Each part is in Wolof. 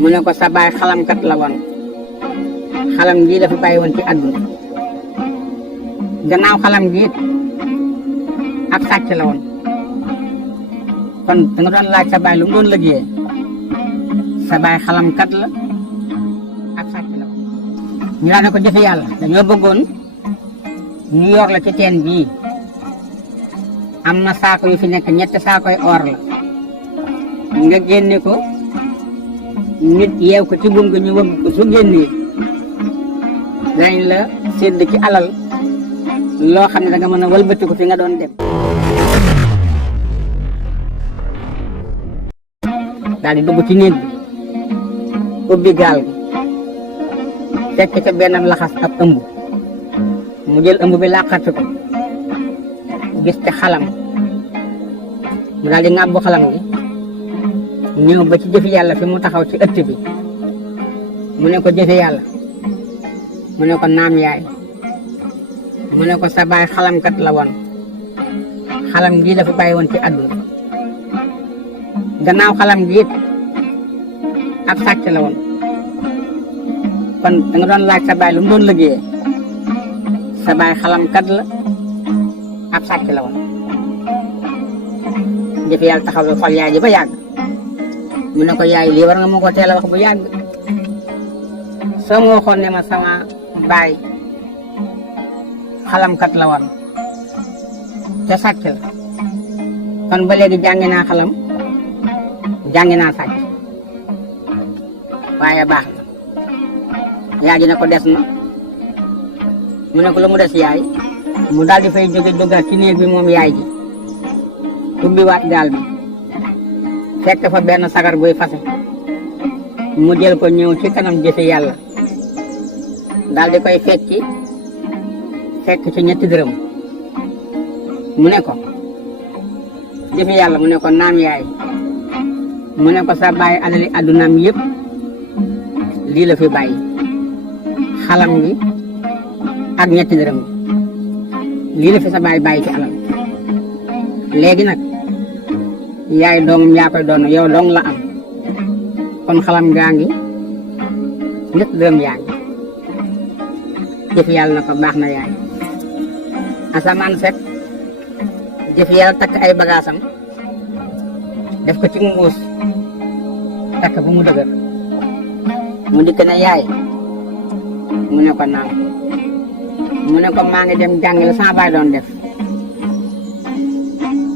mu ne ko sa baay xalamkat la woon xalam gi dafa bàyyi woon ci àdduna gannaaw xalam gi ab sàcc la woon kon da nga doon laaj sa baay lu mu doon liggéeyee sa baay xalamkat la ab sàcc la woon ñu daan ne ko jëfe yàlla dañoo bëggoon ñu yor la ci teen bii am na saako yu fi nekk ñetti saakoy or la nga génne ko nit yeew ko ci buum gi ñu wëgg ko su génnee dañ la sédd ci alal loo xam ne da nga mën a wëlbati ko fi nga doon dem daal di dugg ci néeg bi ubbi gaal gi fekk ca benn laxas ab ëmb mu jël ëmb bi làqati ko gis te xalam mu daal di ŋàbbu xalam gi ñëw ba ci jëfi yàlla fi mu taxaw ci ëtt bi mu ne ko jëfe yàlla mu ne ko naam yaay mu ne ko sa baay xalamkat la woon xalam gi dafa bàyyi woon ci àdduna gannaaw xalam gi it ab sàcc la woon kon da nga doon laaj sa baay lu mu doon liggéeyee sa baay xalamkat la ab sàcc la woon jëfe yàlla taxaw bi xool yaay ji ba yàgg mu ne ko yaay lii war nga ma ko teel a wax bu yàgg soo ma waxoon ne ma sama baay xalamkat la woon te sàcc la kon ba léegi jàngi naa xalam jàngi naa sàcc waaye baax na yaay ji ne ko des na mu ne ko lu mu des yaay mu daal di fay jóge duggaat ci néeg bi moom yaay ji ubbiwaat gaal bi fekk fa benn sagar buy fase mu jël ko ñëw ci kanam jëfe yàlla daal di koy fekk ci ñetti dërëm mu ne ko jëfe yàlla mu ne ko naam yaay mu ne ko sa bàyyi alali addunaam yëpp lii la fi bàyyi xalam gi ak ñetti dërëm lii la fi sa bàyyi ci alal léegi nag yaay doomam yaa koy doon yow dong la am kon xalam gaa ngi ñetti dërëm yaa ngi jëf yàlla na ko baax na yaay asamaan set jëf yàlla takk ay bagaasam def ko ci mbuus takk bu mu dëgër mu dikk na yaay mu ne ko naam mu ne ko maa ngi dem jàngi la sama baay doon def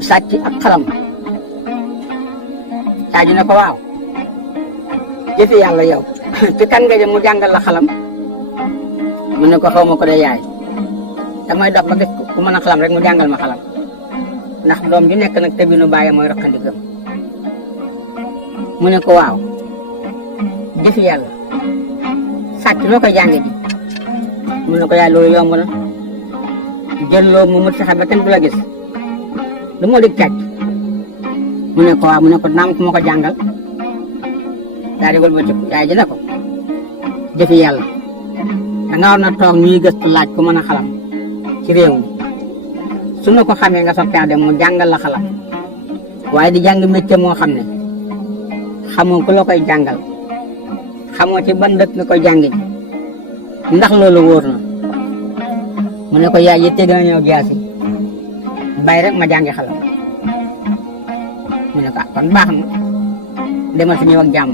sàcc ak xalam caaju ne ko waaw jëfi yàlla yow ci kan nga jëm mu jàngal la xalam mu ne ko xaw ma ko de yaay damay dox ba gis ku mën a xalam rek mu jàngal ma xalam ndax doom ju nekk nag te bi nu bàyyi mooy raqandigam mu ne ko waaw jëfi yàlla sàcc loo koy jànge ji mu ne ko yaay loolu yomb na jël loo mu mut fexe ba kenn du la gis lu moo dig càcc mu ne ko waaw mu ne ko naam ku ma ko jàngal daal di wëlbatiku yaay ji ne ko jëfi yàlla danga war na toog ñuy gëstu laaj ku mën a xalam ci réew mi su na ko xamee nga soog dem mu jàngal la xalam waaye di jàng métier moo xam ne xamoo ku la koy jàngal xamoo ci ban dëkk nga koy jàng ji ndax loolu wóor na mu ne ko yaay yitte gën a ñëw jaasi bàyyi rek ma jàngi xalam mu ne ko kon baax na demal si ñëw ak jàmm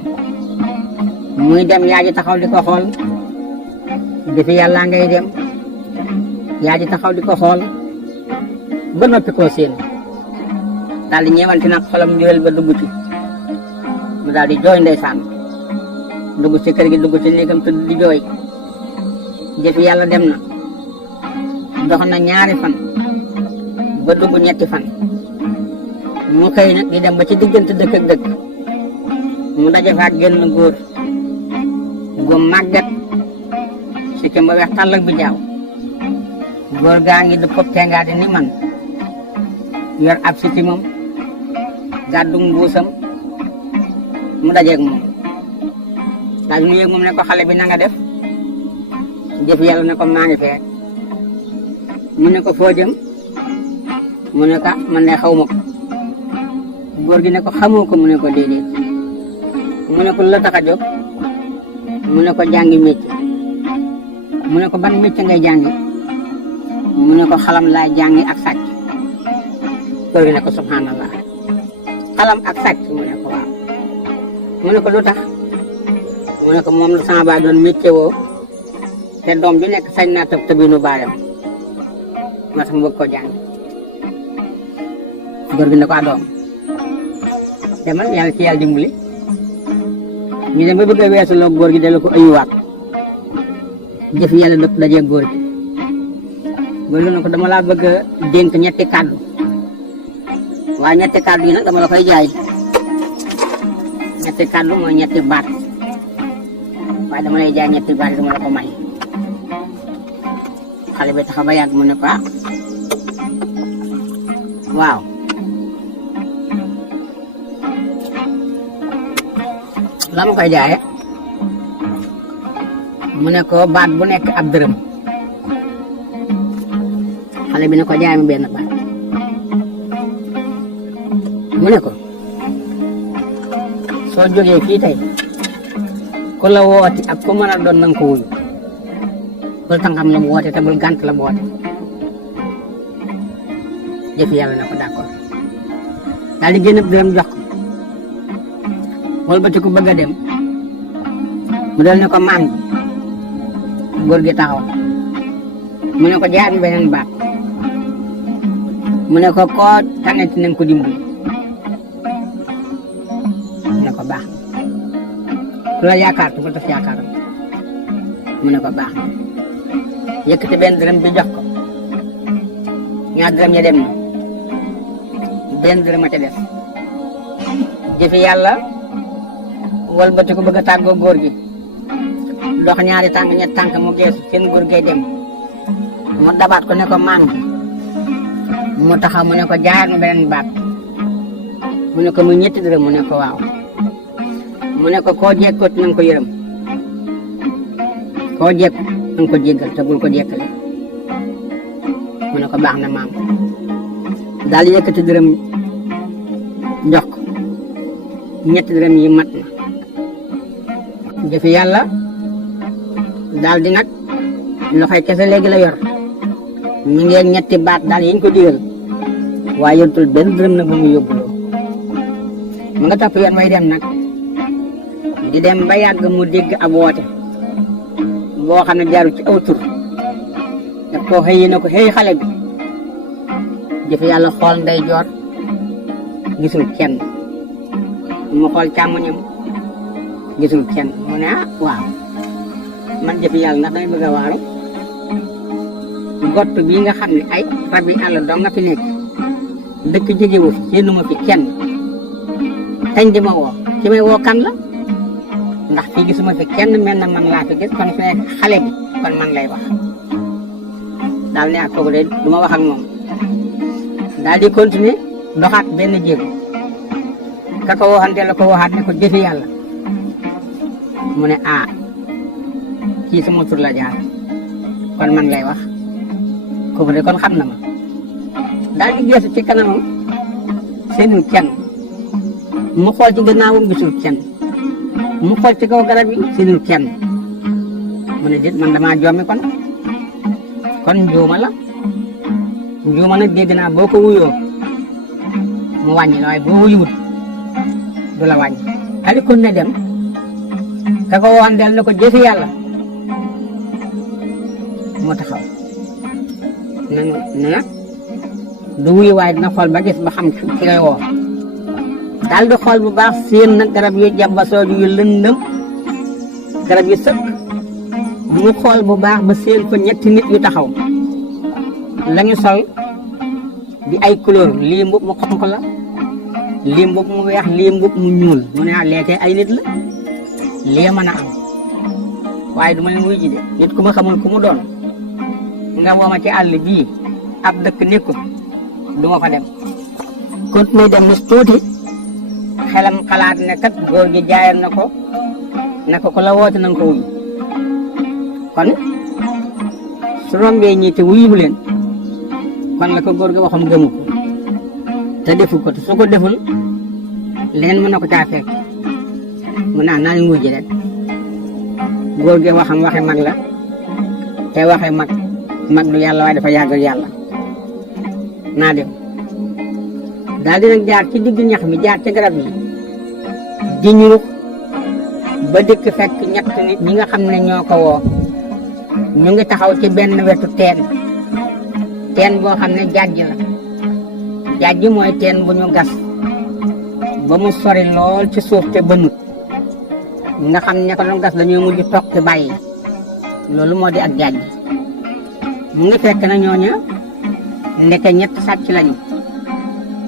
muy dem yaay ji taxaw di ko xool jëfi yàlla ngay dem yaay ji taxaw di ko xool ba noppi koo séen daal di ñeewanti nag xolam njureel ba dugg ci mu daal di jooy ndeysaan dugg ci kër gi dugg ci néegam tëdd di jooy jëfi yàlla dem na dox na ñaari fan ba dugg ñetti fan mu xëy nag di dem ba ci diggante dëkk ak dëkk mu daje fa ak genn góor gu màggat si këm ba weex tàll ak bi jaaw góor gaa ngi dëppëb tengaa di ni man yor ab siti moom gàddu mbuusam mu dajeeg moom daal di nuyu moom ne ko xale bi na nga def jëf yàlla ne ko maa ngi fee mu ne ko foo jëm mu ne ko man ne xaw ma ko góor gi ne ko xamoo ko mu ne ko déedéet mu ne ko lu la tax a jóg mu ne ko jàngi métier mu ne ko ban métier ngay jàngi mu ne ko xalam laay jàngi ak sàcc góor gi ne ko subhanallah xalam ak sàcc mu ne ko waaw mu ne ko lu tax mu ne ko moom la sama baay doon métier woo te doom ju nekk sañ naa tëb tëbinu baayam moo tax mu bëgg ko jàng góor gi ne ko doom demal yàlla ci yàlla dimbali ñu dem ba bëgg a weesu loo góor gi dala ko ayuwaat jëf yàlla dëpp dajee góor gi ba lu ne ko dama laa bëgg a dénk ñetti kàddu waaye ñetti kàddu yi nag dama la koy jaay ñetti kàddu mooy ñetti baat waaye dama lay jaay ñetti baat dama la ko may xale bi taxaw ba yàgg mu ne ko waaw la ma koy jaaye mu ne ko baat bu nekk ab dërëm xale bi ne ko jaay ma benn baat mu ne ko soo jógee fii tey ku la wooti ak ku mën a doon nanga ko wuyu bul tàngam la mu woote te bul gànt la mu woote jëf yàlla na ko d'accord daal di génn dërëm jox ko wëlbati ko bëgg a dem mu dal ne ko maam góor gi taxaw mu ne ko jaar beneen baat mu ne ko koo tànnati nañ ko dimbali mu ne ko baax ku la yaakaar te bul def yaakaaram mu ne ko baax yëkkati benn dërëm bi jox ko ñaar dërëm ya dem na benn dërëm a te def jëfi yàlla walbati ko bëgg a tàggoo góor gi dox ñaari tànk ñetti tànk mu geesu seen góor gay dem mu dabaat ko ne ko maam mu taxaw mu ne ko jaar ma beneen baat mu ne ko muy ñetti dërëm mu ne ko waaw mu ne ko koo jekkoot na nga ko yërëm koo jekku na nga ko jéggal te bul ko jekkale mu ne ko baax na maam daal yëkkati dërëm jox ko ñetti dërëm yi mat na jëfi yàlla daal di nag loxoy kese léegi la yor mi ngi ñetti baat daal yiñ ko digal waaye yorutul benn dërëm nag ba mu yóbbuloo mu nga topp yoon way dem nag di dem ba yàgg mu dégg ab woote boo xam ne jaarul ci aw tur daf koo xëy na ko xëy xale bi jëfi yàlla xool nday joor gisul kenn mu xool càmmoñam gisul kenn mu ne waaw man jëfi yàlla ndax damay bëgg a waaru gott bii nga xam ne ay rabi àll doo nga fi nekk dëkk jegewu fi séenu ma fi kenn tañ di ma woo ki may woo kan la ndax fii gisuma fi kenn mel na man laa fi gis kon fi nekk xale bi kon man lay wax daal ne ak kooku de du ma wax ak moom daal di continuer doxaat benn jéego ka ko waxante la ko waxaat ne ko jëfi yàlla mu ne kii sama tur la jaar kon man lay wax kooku de kon xam na ma daal di geesu ci kanamam seenul kenn mu xool ci gannaawam gisul kenn mu xool ci kaw garab yi seenul kenn mu ne déet man damaa jommi kon njuuma la njuuma nag dégg naa boo ko wuyoo mu wàññi la waaye boo wuyuwut du la wàññi ali kon ne dem ka ko waxoon del ne ko jëfi yàlla moo taxaw ne na du wuyu waaye dina xool ba gis ba xam ki koy woo daal di xool bu baax seen nag garab yu jàmba sooju yu lëndëm garab yu sëkk mu xool bu baax ba seen fa ñetti nit yu taxaw lañu sol di ay couleur lii mbub mu xonq la lii mbub mu weex lii mbub mu ñuul mu ne leetee ay nit la lii mën a am waaye du ma leen wuy ji de nit ku ma xamul ku mu doon nga wooma ci àll bii ab dëkk nekkul du ma fa dem continuer dem nis tuuti xelam xalaat ne kat góor gi jaayal na ko la woote na nga ko wuyu kon su rombee ñii te wuyu leen kon la ko góor gi waxam gëmu ko te defu ko te su ko deful leneen mën na ko caa fekk mu naa leen wuyu ji rek góor gi waxam waxe mag la te waxe mag du yàlla waaye dafa yàgg ak yàlla naa dem daal di nag jaar ci digg ñax mi jaar ci garab yi di ñurux ba dikk fekk ñett nit ñi nga xam ne ñoo ko woo ñu ngi taxaw ci benn wetu teen boo xam ne jàjj la jàjj mooy teen bu ñu gas ba mu sori lool ci suuf te bënut nga xam ne ko doon gas dañoo mujj toog te bàyyi loolu moo di ak jàjj mu ngi fekk na ñooña ndeke ñett sàcc lañu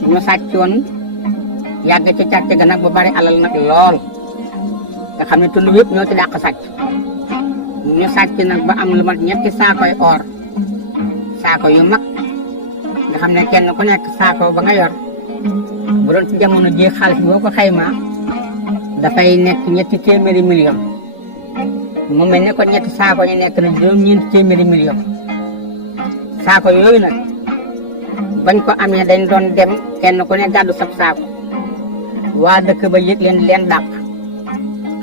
ñu sàccoon yàgg ci càcc ga nag ba bari alal nag lool nga xam ne tund yëpp ñoo ci dàq sàcc ñu sàcc nag ba am lu mat ñetti saakoy or saako yu mag nga xam ne kenn ku nekk saako ba nga yor bu doon ci jamono ji xaalis boo ko xaymaa dafay nekk ñetti téeméeri million mu mel ne ko ñetti saako ñu nekk na juróom-ñeenti téeméeri million saako yooyu nag bañ ko amee dañ doon dem kenn ku ne gàddu sab saako waa dëkk ba yëg leen dàq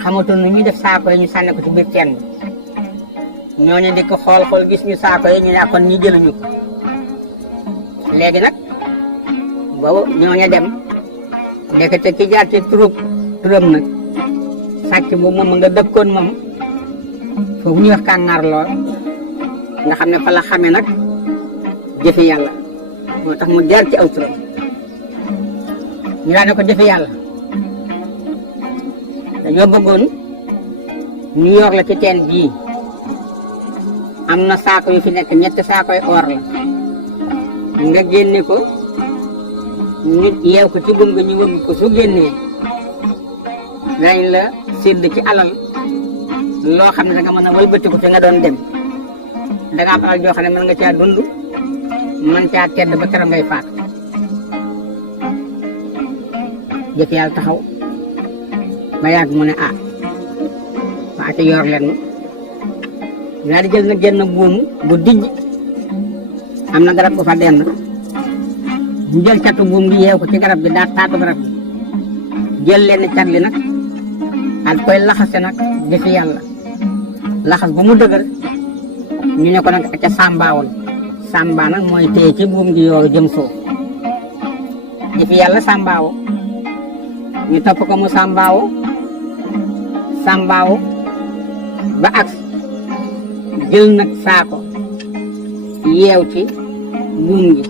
xamatul nu ñuy def saako yi ñu sànni ko ci biir teen bi ñooñu di ko xool gis ñu saako yi ñu ne kon ñi jëluñu ko léegi nag boobu ñooñu dem ndekete ki jaar ci turam nag sàcc boobu moom nga dëkkoon moom foofu ñuy wax kàngaar lool nga xam ne fa la xamee nag jëfi yàlla moo tax mu jaar ci aw turam ñu daan ne ko jëfi yàlla dañoo bëggoon ñu yor la ci teen bii am na saako yu fi nekk ñetti saakoy or la nga génne ko nit yeew ko ci buum nga ñu wëgg ko su génnee dañ la sédd ci alal loo xam ne da nga mën a wëlbatiku fi nga doon dem da nga am alal joo xam ne mën nga caa dund mën caa tedd ba keroog ngay faat jëf yàlla taxaw ba yàgg mu ne waa ci yor leen daal di jël nag genn buum bu dijj am na garab bu fa dend ñu jël catu buum bi yeew ko ci garab bi daal taatu garab bi jël leen cat li nag daal koy laxase nag jëfi yàlla laxas bu mu dëgër ñu ne ko nag ca sàmbaawoon sàmba nag mooy téye ci buum gi yooyu jëm suuf jëfi yàlla sàmbaawo ñu topp ko mu sàmbaawo ba ak jël nag saako yeew ci buum gi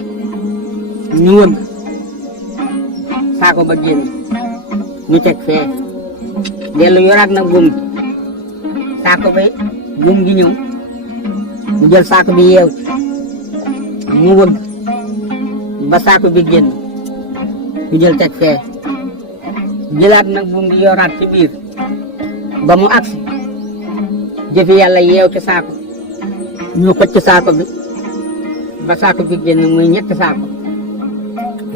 ñu wëgg saako ba génn ñu teg fee dellu yoraat nag buum gi saako ba buum gi ñëw mu jël saako bi yeew ci mu wëgg ba saako bi génn ñu jël teg fee jëlaat nag buum gi yoraat ci biir ba mu agsi jëfi yàlla yeew ci saako ñu xëcc saako bi ba saako bi génn muy ñetti saako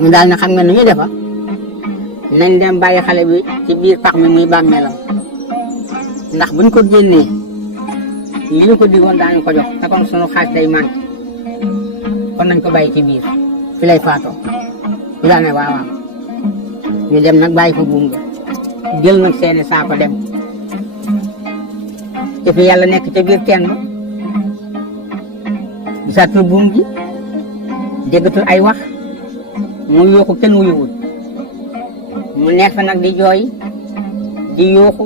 ñu daal ne xam nga nu ñuy defa nañ dem bàyyi xale bi ci biir pax mi muy bàmmeelam ndax buñ ko génnee li ñu ko digoon daañu ko jox te kon sunu xaaj day manqué kon nañ ko bàyyi ci biir fi lay faatoo ñu daal ne waaw ñu dem nag bàyyi ko buum ga jël nag seeni saako dem te fi yàlla nekk ca biir teen ba gisaatul buum gi déggatul ay wax mu yuuxu kenn wuyuwul mu nekk fa nag di jooy di yuuxu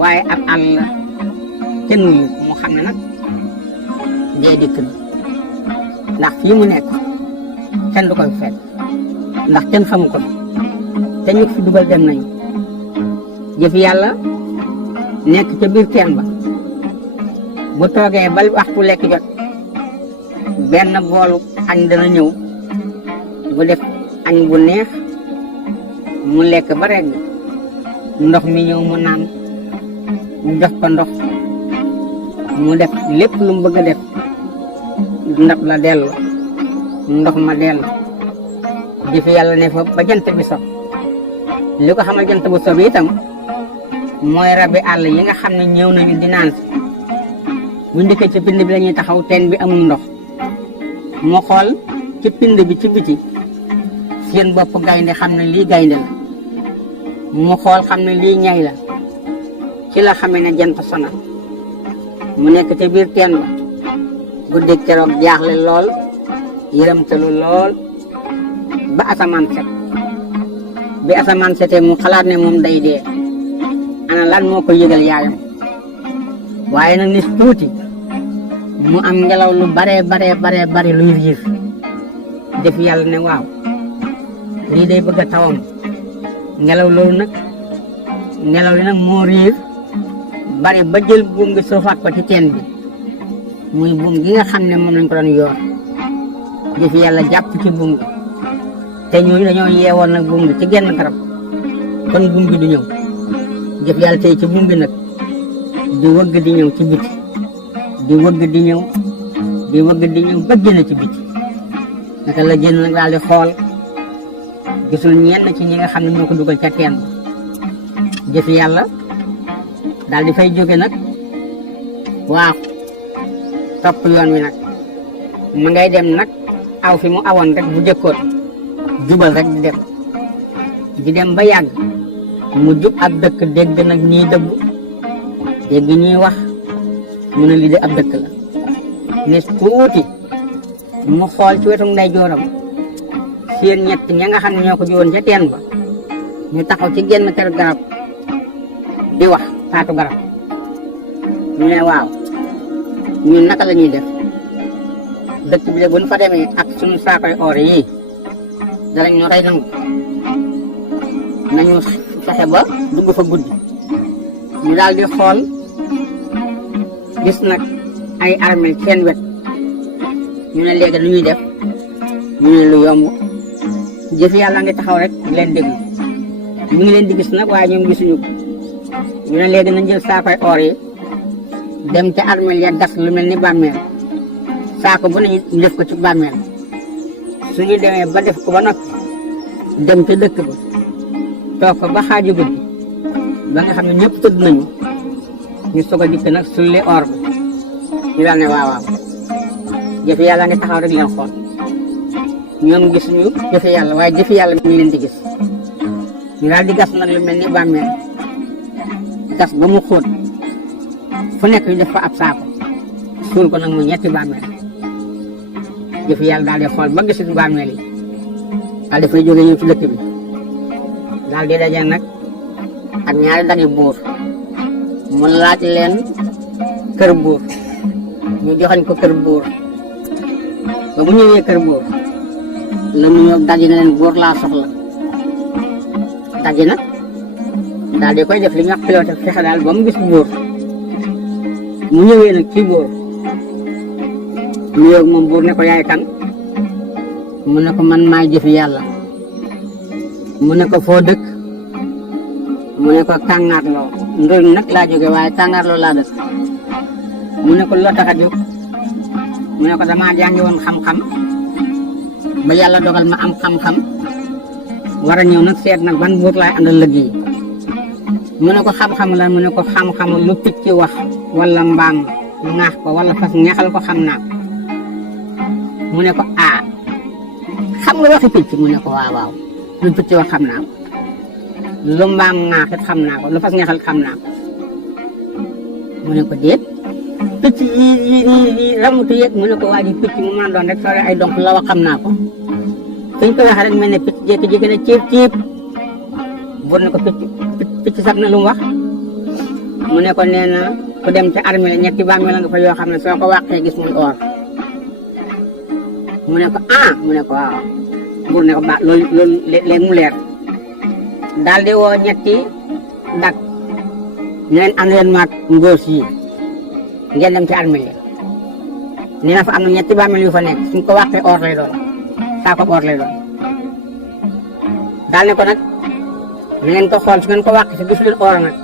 waaye ab àll la kenn wuyu mu xam ne nag dee dikk na ndax fii mu nekk kenn du koy fekk ndax kenn xamu ko te ñu fi dugal dem nañu jëfi yàlla nekk ca biir teen ba bu toogee bal waxtu lekk jot benn boolu añ dana ñëw bu def añ bu neex mu lekk ba regg ndox mi ñëw mu naan mu def ko ndox mu def lépp lu mu bëgg a def ndab la dellu ndox ma dellu jëfi yàlla ne fa ba jant bi so li ko xamal jant bu so bi itam mooy rabi àll yi nga xam ne ñëw nañu di naan si bu ndikkee ci pind bi lañuy taxaw teen bi amul ndox mu xool ci pind bi ci biti seen bopp gaynde xam ne lii gaynde la mu xool xam ne lii ñay la ci la xamee ne jant sona mu nekk ca biir teen ba guddi keroog jaaxle lool yërëmtalu lool ba asamaan set bi asamaan setee mu xalaat ne moom day dee ana lan moo ko yëgal yaayam waaye nag ni tuuti mu am ngelaw lu bare luy riir def yàlla ne waaw lii day bëgg a tawam ngelaw loolu nag ngelaw li nag moo riir bari ba jël buum gi soofaat ko ci teen bi muy buum gi nga xam ne moom lañ ko doon yor def yàlla jàpp ci buum gi te ñooñu dañoo yeewoon nag buum gi ci genn garab kon buum gi du ñëw def yàlla tey ci buum gi nag di wëgg di ñëw ci biti di wëgg di ñëw di wëgg di ñëw ba génn ci biti naka la génn nag daal di xool gisul ñenn ci ñi nga xam ne ñoo ko dugal ca teen jëf yàlla daal di fay jóge nag waaw topp yoon wi nag ma ngay dem nag aw fi mu awoon rek bu jëkkoon jubal rek di dem ba yàgg mu jub ab dëkk dégg nag ñiy dëbb dégg ñuy wax mu ne lii de ab dëkk la ne tuuti mu xool ci wetu ndeyjooram seen ñett ña nga xam ne ñoo ko jiwoon ca teen ba ñu taxaw ci genn kër garab di wax taatu garab ñu ne waaw ñun naka la ñuy def dëkk bi de buñ fa demee ak suñu saakoy or yii danañ ñu rey nangu nañu fexe ba dugg fa guddi ñu daal di xool gis nag ay armée seen wet ñu ne léegi lu ñuy def ñu ne lu yomb jëf yàlla ngi taxaw rek di leen déglu ñu ngi leen di gis nag waaye ñoom gisuñu ko ñu ne léegi nañ jël saakoy or yi dem ca armée ya gas lu mel ni bàmmeel saako bu ne ñu def ko ci bàmmeel suñu demee ba def ko ba noppi dem ca dëkk ba toog fa ba xaaju guddi ba nga xam ne ñëpp tëdd nañu ñu soog a dikk nag sulli or bi ñu daal ne waaw jëfi yàlla ngi taxaw rek leen xool ñoom gisuñu jëfi yàlla waaye jëfi yàlla mi ngi leen di gis ñu daal di gas nag lu mel ni bàmmeel gas ba mu xóot fu nekk ñu def fa ab saako suul ko nag mu ñetti bàmmeel jëfi yàlla daal di xool ba gisul bàmmeel yi daal dafay jóge ñëw ci dëkk bi daal di daje nag ak ñaari dagi buur mu laaj leen kër buur ñu joxañ ko kër buur ba mu ñëwee kër buur la mu ñëw daji na leen buur laa soxla daji nag daal di koy def li ñuy wax pilote fexe daal ba mu gis buur mu ñëwee nag ci buur nuyoo moom buur ne ko yaay kan mu ne ko man maay jëfi yàlla mu ne ko foo dëkk mu ne ko Kàngaarloo ndol nag laa jóge waaye Kàngaarloo laa dëkk mu ne ko loo tax a jóg mu ne ko damaa jàngi woon xam-xam ba yàlla dogal ma am xam-xam war a ñëw nag seet nag ban buur laay àndal liggéey mu ne ko xam-xam la mu ne ko xam-xam lu picc wax wala mbaam ŋaax ko wala fas ñaxal ko xam naa ko mu ne ko xam nga waxi picc mu ne ko waaw lu picc wax xam naa ko lu mbaam ŋaaxit xam naa ko lu fas ñaxal xam naa ko mu ne ko déet picc yi ramutu yeeg mu ne ko waa ji picc mu man doon rek soo ay donc la wax xam naa ko suñ ko waxee rek mel ne picc jékki-jékki ne ciib buur ne ko picc sax na lu mu wax mu ne ko nee na ku dem ca armée la ñetti bàmmeel la nga fa yoo xam ne soo ko wàqee gis muy or mu ne ko mu ne ko waaw buur ne ko ba loolu léegi mu leer daal di woo ñetti dak ñu leen ànd leen maag ngóos yi ngeen dem ci armée yi nee na fa am na ñetti bàmmeel yu fa nekk suñ ko wàqee or lay doon saako or lay doon daal ne ko nag na ngeen ko xool su ngeen ko wàqee si gis leen or nag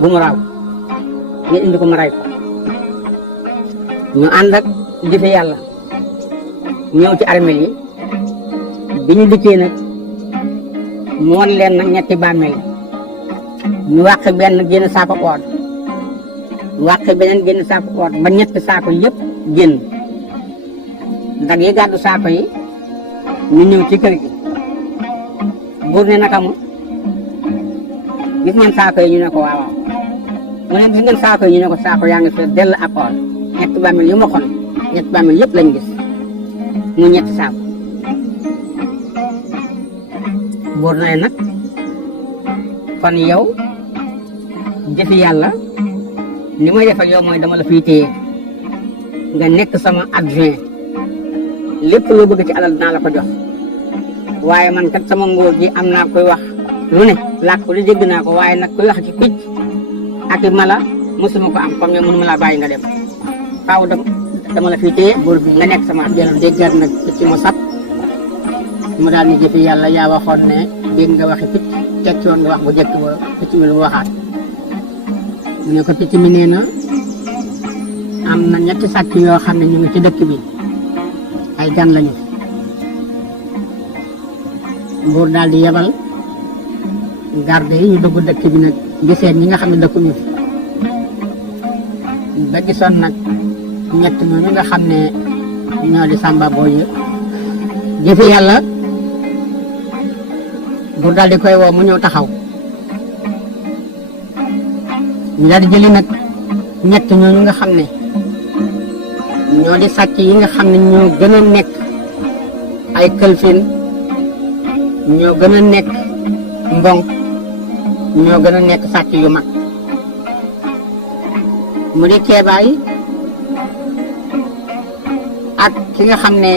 bu mu raw ngeen indi ko ma ray ko ñu ànd ak jëfe yàlla ñëw ci armée yi bi ñu dikkee nag mu won leen nag ñetti bàmmeel ñu wàq benn génn saako or wàq beneen génn saako or ba ñetti saako yëpp génn dag yi gàddu saako yi ñu ñëw ci kër gi buur ne naka mu gis ngeen saako yi ñu ne ko waaw mu ne gis ngeen saako yi ñu ne ko saako yaa ngi fees dell ak or ñetti bàmmeel yu ma xon ñetti bàmmeel yëpp lañ gis mu ñetti saako buur na nag kon yow jëfi yàlla li may def ak yow mooy dama la fiy téye nga nekk sama adjoint lépp loo bëgg ci alal dinaa la ko jox waaye man kat sama nguur gi am naa koy wax lu ne làkk lu dégg naa ko waaye nag koy wax ci picc ak i mala mosuma ko am comme ne mënuma laa bàyyi nga dem faaw dama la fiy téye buur bi nga nekk sama adjoint déggaat nag picc mu sab mu daal ni jëfi yàlla yaa waxoon ne dégg nga waxi picc tekki woon nga wax bu jëkk ba picc mi lu mu waxaat mu ne ko picc mi nee na am na ñetti sàcc yoo xam ne ñu ngi ci dëkk bi ay gan lañu buur daal di yebal garde yi ñu dugg dëkk bi nag giseen ñi nga xam ne dëkkuñu fi ba gisoon nag ñett ñooñu nga xam ne ñoo di sàmba booy yi jëfi yàlla buur daal di koy woo mu ñëw taxaw ñu daal di jëli nag ñett ñooñu nga xam ne ñoo di sàcc yi nga xam ne ñoo gën a nekk ay këlfin ñoo gën a nekk mbonk ñoo gën a nekk sàcc yu mag mu di keebaay ak ki nga xam ne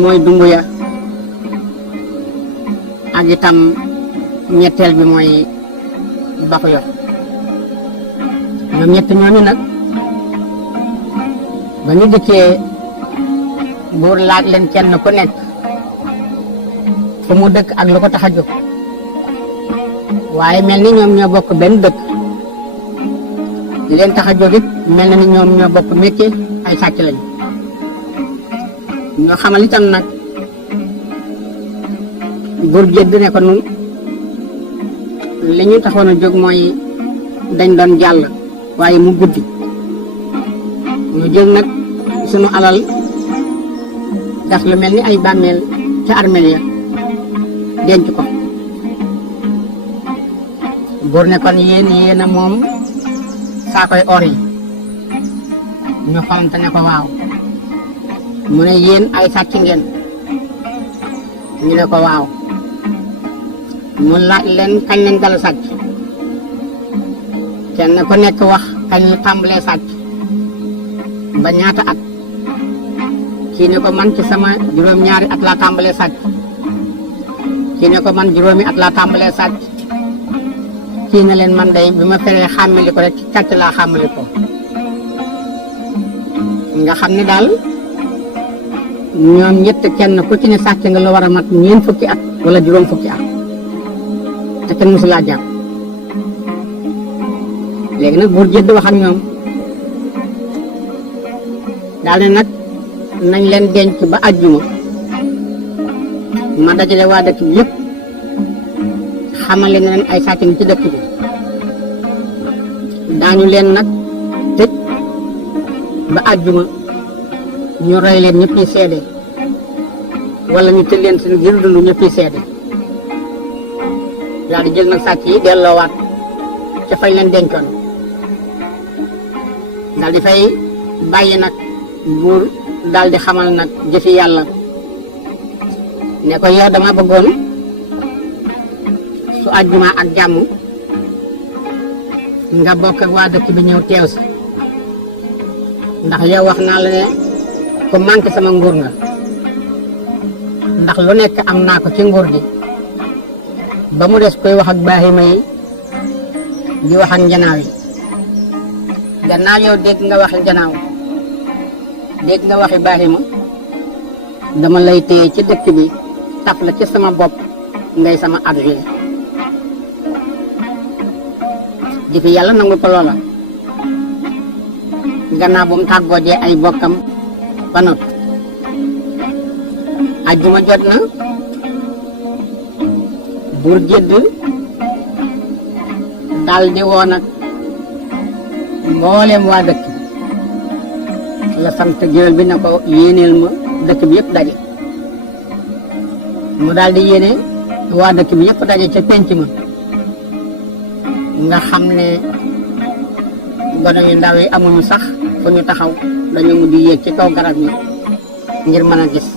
mooy dumbuya ak itam ñetteel bi mooy baxu yo ñoom ñett ñooñu nag ba ñu dikkee buur laaj leen kenn ku nekk fu mu dëkk ak lu ko tax a jóg waaye mel ni ñoom ñoo bokk benn dëkk li leen tax a jóg it mel na ni ñoom ñoo bokk métier ay sàcc lañu ñoo xamal itam nag buur jëdd ne ko nun li ñu taxoon a jóg mooy dañ doon jàll waaye mu guddi ñu jël nag sunu alal gas lu mel ni ay bàmmeel ca armeel ya denc ko buur ne kon yéen a moom saakoy or yi ñu xamante ne ko waaw mu ne yéen ay sàcc ngeen ñu ne ko waaw mu laaj leen kañ leen dala sàcc kenn ku nekk wax kañ la tàmbalee sàcc ba ñaata at kii ne ko man ci sama juróom-ñaari at laa tàmbalee sàcc kii ne ko man juróomi at laa tàmbalee sàcc kii ne leen man day bi ma feree xàmmali ko rek ci càcc laa xàmmali ko nga xam ne daal ñoom ñett kenn ku ci ne sàcc nga la war a mat ñeent fukki at wala juróom fukki at te kenn mosu laa jàpp léegi nag buur jëdd wax ak ñoom daal ne nag nañ leen denc ba àjjuma ma dajale waa dëkk bi yëpp xamal leen ne ay sàcc ni ci dëkk bi daañu leen nag tëj ba àjjuma ñu rey leen ñëpp yi seede wala ñu tëj leen seen ngir dund ñëpp yi seede daal di jël nag sàcc yi delloowaat ca fañ leen dencoon daal di fay bàyyi nag buur daal di xamal nag jëfi yàlla ne ko yow dama bëggoon su àjjuma ak jàmm nga bokk ak waa dëkk bi ñëw teew si ndax yow wax naa la ne ku manqué sama nguur nga ndax lu nekk am naa ko ci nguur gi ba mu des koy wax ak baaxima yi di wax ak njanaaw yi gannaaw yow dégg nga waxi njanaaw dégg nga waxi baaxima dama lay téye ci dëkk bi taf la ci sama bopp ngay sama adjoint jëfi yàlla nangu ko loola gannaaw bu mu tàggoojee ay bokkam ba noppi ajjuma jot na buur jëdd daal di woo nag mbooleem waa dëkk la sant géwél bi ne ko yéeneel ma dëkk bi yëpp daje mu daal di yéene waa dëkk bi yëpp daje ca penc ma nga xam ne gone yu ndaw yi amuñu sax fu ñu taxaw dañu mujj yéeg ci kaw garab yi ngir mën a gis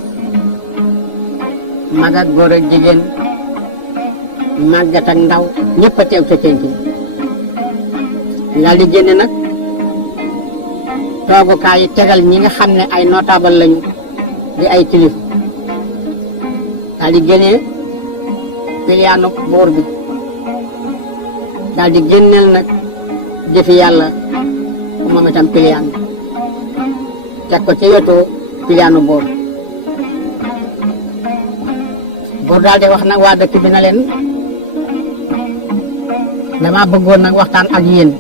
mag ak góor ak jigéen màggat ak ndaw ñëpp a teew ca penc mi daal di génne nag toogukaay yi tegal ñi nga xam ne ay notable lañu di ay kilif daal di génne piliyaanu buur bi daal di génneel nag jëfi yàlla moom itam piliyaan teg ko ci wetu piliyaanu buur daal di wax nag waa dëkk bi na leen dama bëggoon nag waxtaan ak yéen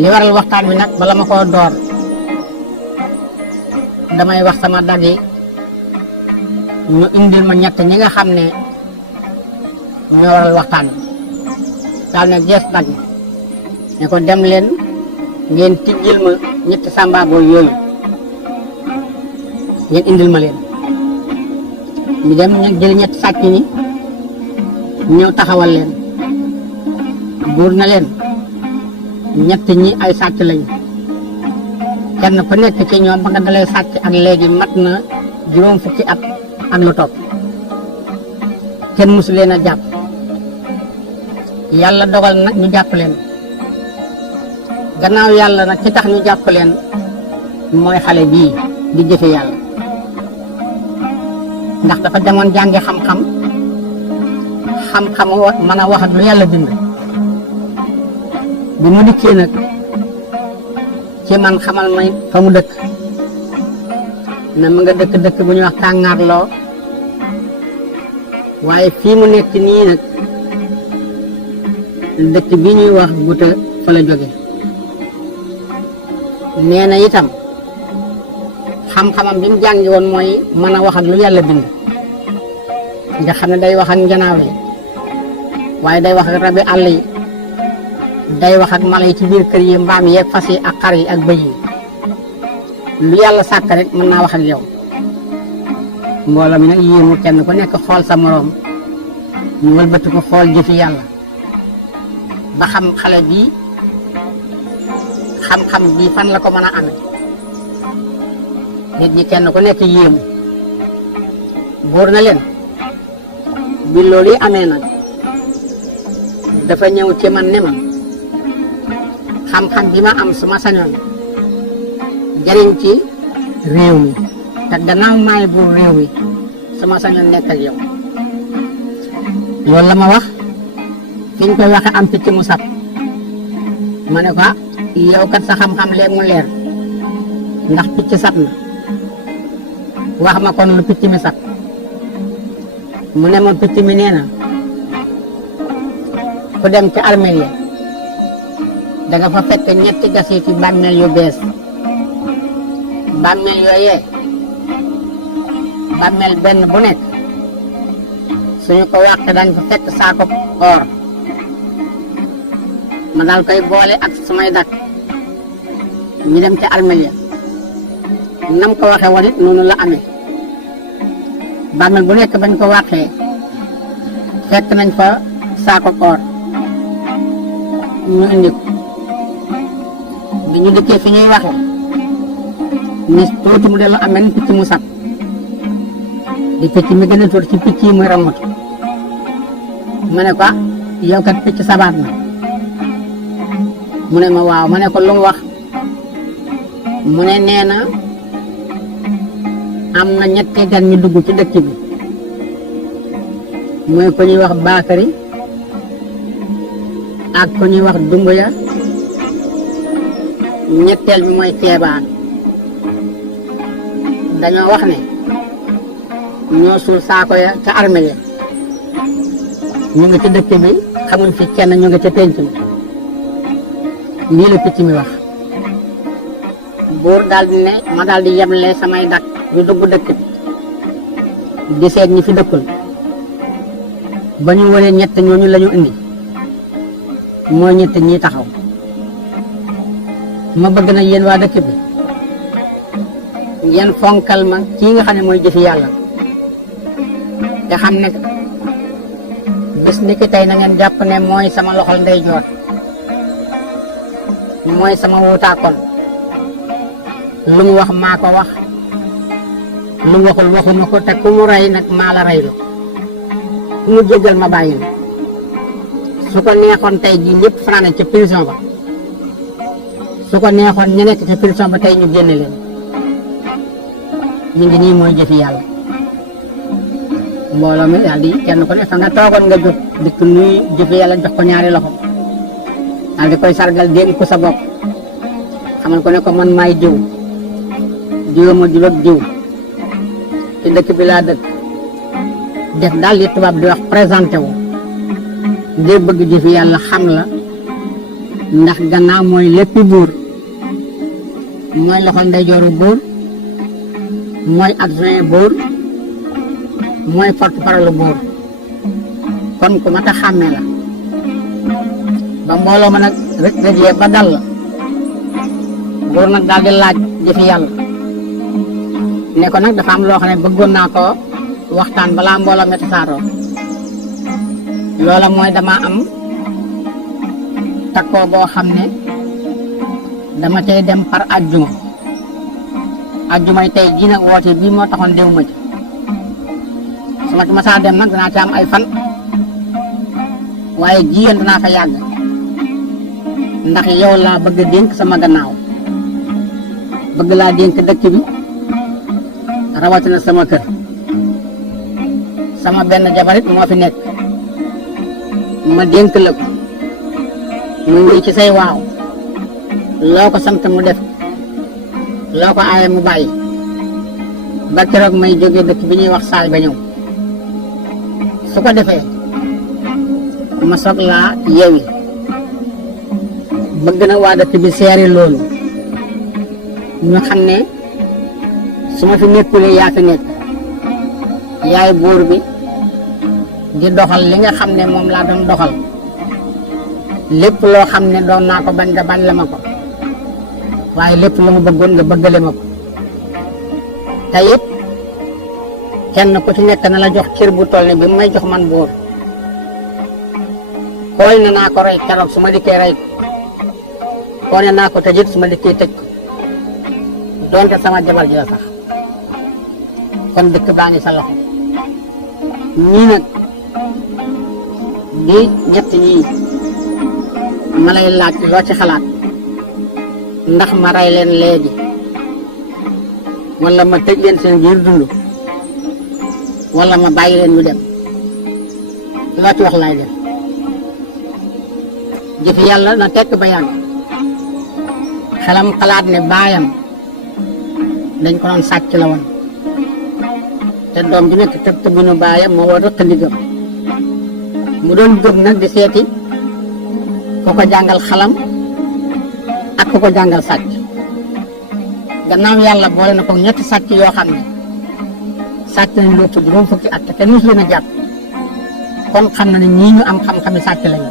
li waral waxtaan wi nag bala ma koo door damay wax sama dag yi ñu indil ma ñett ñi nga xam ne ñoo waral waxtaan wi daal ne gees dag ne ko dem leen ngeen tijjil ma ñetti sàmbaaboo yooyu ngeen indil ma leen ñu dem jël ñetti sàcc ñi ñëw taxawal leen buur na leen ñett ñi ay sàcc lañu kenn ku nekk ci ñoom ba nga dalee sàcc ak léegi mat na juróom fukki at ak lu topp kenn mësu leen a jàpp yàlla dogal nag ñu jàpp leen gannaaw yàlla nag ci tax ñu jàpp leen mooy xale bii di jëfe yàlla ndax dafa demoon jàngi xam-xam mën a wax ak lu yàlla bind bi mu dikkee nag ci man xamal may fa mu dëkk na ma nga dëkk bu ñuy wax Kàngaarloo waaye fii mu nekk nii nag dëkk bi ñuy wax Guta fa la jóge nee na itam xam-xamam bi mu jàngi woon mooy mën a wax ak lu yàlla bind nga xam ne day wax ak njanaaw yi waaye day wax ak rabi àll yi day wax ak mala yi ci biir kër yi mbaam yi ak fas yi ak xar yi ak bëy yi lu yàlla sàkk rek mën naa wax ak yow mbooloo mi nag yéemu kenn ku nekk xool sa moroom ñu wëlbati ko xool jëfi yàlla ba xam xale bii xam-xam bii fan la ko mën a amee nit ñi kenn ku nekk yéemu buur na leen bi loolu yi amee nag dafa ñëw ci man ne ma xam-xam bi ma am su ma sañoon jariñ ci réew mi te gannaaw maay buur réew mi su ma sañoon nekk ak yow loolu la ma wax fi ñu koy waxe am picc mu sab ma ne ko yow kat sa xam-xam léegi mu leer ndax picc sab na wax ma kon lu picc mi sab mu ne ma picc mi nee na ku dem ci armeel ya da nga fa fekk ñetti gasiti bàmmeel yu bees bàmmeel yooyee bàmmeel benn bu nekk suñu ko wàqee dañ fa fekk saako or ma daal koy boole ak samay dak ñu dem ci armeel ya nam ko waxee woon it noonu la amee bàmmeel bu nekk bañ ko wàqee fekk nañ fa saako or ñu indi ko bi ñu dikkee fi ñuy waxe ni tuuti mu dellu am benn picc mu sab di picc mi gën a tuuti ci picc yi muy ramatu ma ne ko yow kat picc sabaat na mu ne ma waaw ma ne ko lu mu wax mu ne nee na am na ñetti gan ñu dugg ci dëkk bi mooy ko ñuy wax Bakari ak ko ñuy wax Dumbuya ñetteel bi mooy Ceebaan dañoo wax ne ñoo suul saako ya ca armeel ya ñu ngi ci dëkk bi xamuñ fi kenn ñu ngi ca penc mi lii la picc mi wax buur daal di ne ma daal di yeble samay dak ñu dugg dëkk bi di seet ñi fi dëkkul ba ñu wëree ñett ñooñu la ñu indi mooy ñett ñi taxaw ma bëgg na yéen waa dëkk bi ngeen fonkal ma kii nga xam ne mooy jëfi yàlla te xam ne bis ni ki tey na ngeen jàpp ne mooy sama loxol ndeyjoor mooy sama wuutaakoon lu mu wax maa ko wax lu mu waxul waxuma ko te ku mu rey nag maa la reylu ku mu jéggal ma bàyyi la su ko neexoon tey jii ñëpp fanaane ca prison ba su ko neexoon ñu nekk ca prison ba tey ñu génne leen ñu ngi nii mooy jëfi yàlla mbooloo mi daal di kenn ku ne fa nga toogoon nga jóg dikk nuy jëfi yàlla jox ko ñaari loxo daal di koy sargal dénk ko sa bopp xamal ko ne ko man maay diw diw ma jur ak diw ci dëkk bi laa dëkk def daal li tubaab di wax présenté wu ngir bëgg jëfi yàlla xam la ndax gannaaw mooy léppi buur mooy loxo ndeyjooru buur mooy adjoint buur mooy porte-parole buur kon ku mat a xàmmee la ba mbooloo ma nag rek rek ba dal la buur nag daal di laaj jëfi yàlla ne ko nag dafa am loo xam ne bëggoon naa ko waxtaan balaa mbooloo mi tasaaroo loola mooy dama am takkoo boo xam ne dama cay dem par ajjumay tey jii nag woote bii moo taxoon déw ma ci su ma ci masaa dem nag danaa ci am ay fan waaye jiyéen danaa fa yàgg ndax yow laa bëgg a dénk sama gannaaw bëgg laa dénk dëkk bi rawatina sama kër sama benn jabarit moo fi nekk ma dénk la ko mu ngi ci say waaw loo ko sant mu def loo ko aaye mu bàyyi ba keroog may jógee dëkk bi ñuy wax saay ba ñëw su ko defee ma soog laa yewi bëgg na waa dëkk bi seeri loolu ñu xam ne su ma fi nekkulee yaa fi nekk yaay buur bi di doxal li nga xam ne moom laa doon doxal lépp loo xam ne doon naa ko bañ nga bañ la ma ko waaye lépp lu mu bëggoon nga bëggale ma ko te it kenn ku ci nekk na la jox cër bu toll ne bi may jox man buur xool ne naa ko rey keroog su ma dikkee rey ko xool ne naa ko tëjit su ma dikkee tëj ko donte sama jabar ji la sax kon dëkk baa ngi sa loxo ñii nag di ñett ñii ma lay laaj loo ci xalaat ndax ma rey leen léegi wala ma tëj leen seen biir dund wala ma bàyyi leen ñu dem loo ci wax laay def jëfi yàlla na tekk ba yàgg xelam xalaat ne baayam dañ ko doon sàcc la woon te doom bi nekk tëb tëbinu baayam moo war rëq ndigam mu doon jóg nag di seeti ku ko jàngal xalam ak ku ko jàngal sàcc gannaaw yàlla boole na ko ñetti sàcc yoo xam ne sàcc nañ lu ëpp juróom fukki at te kenn musu leen a jàpp kon xam na ne ñii ñu am xam-xami sàcc lañu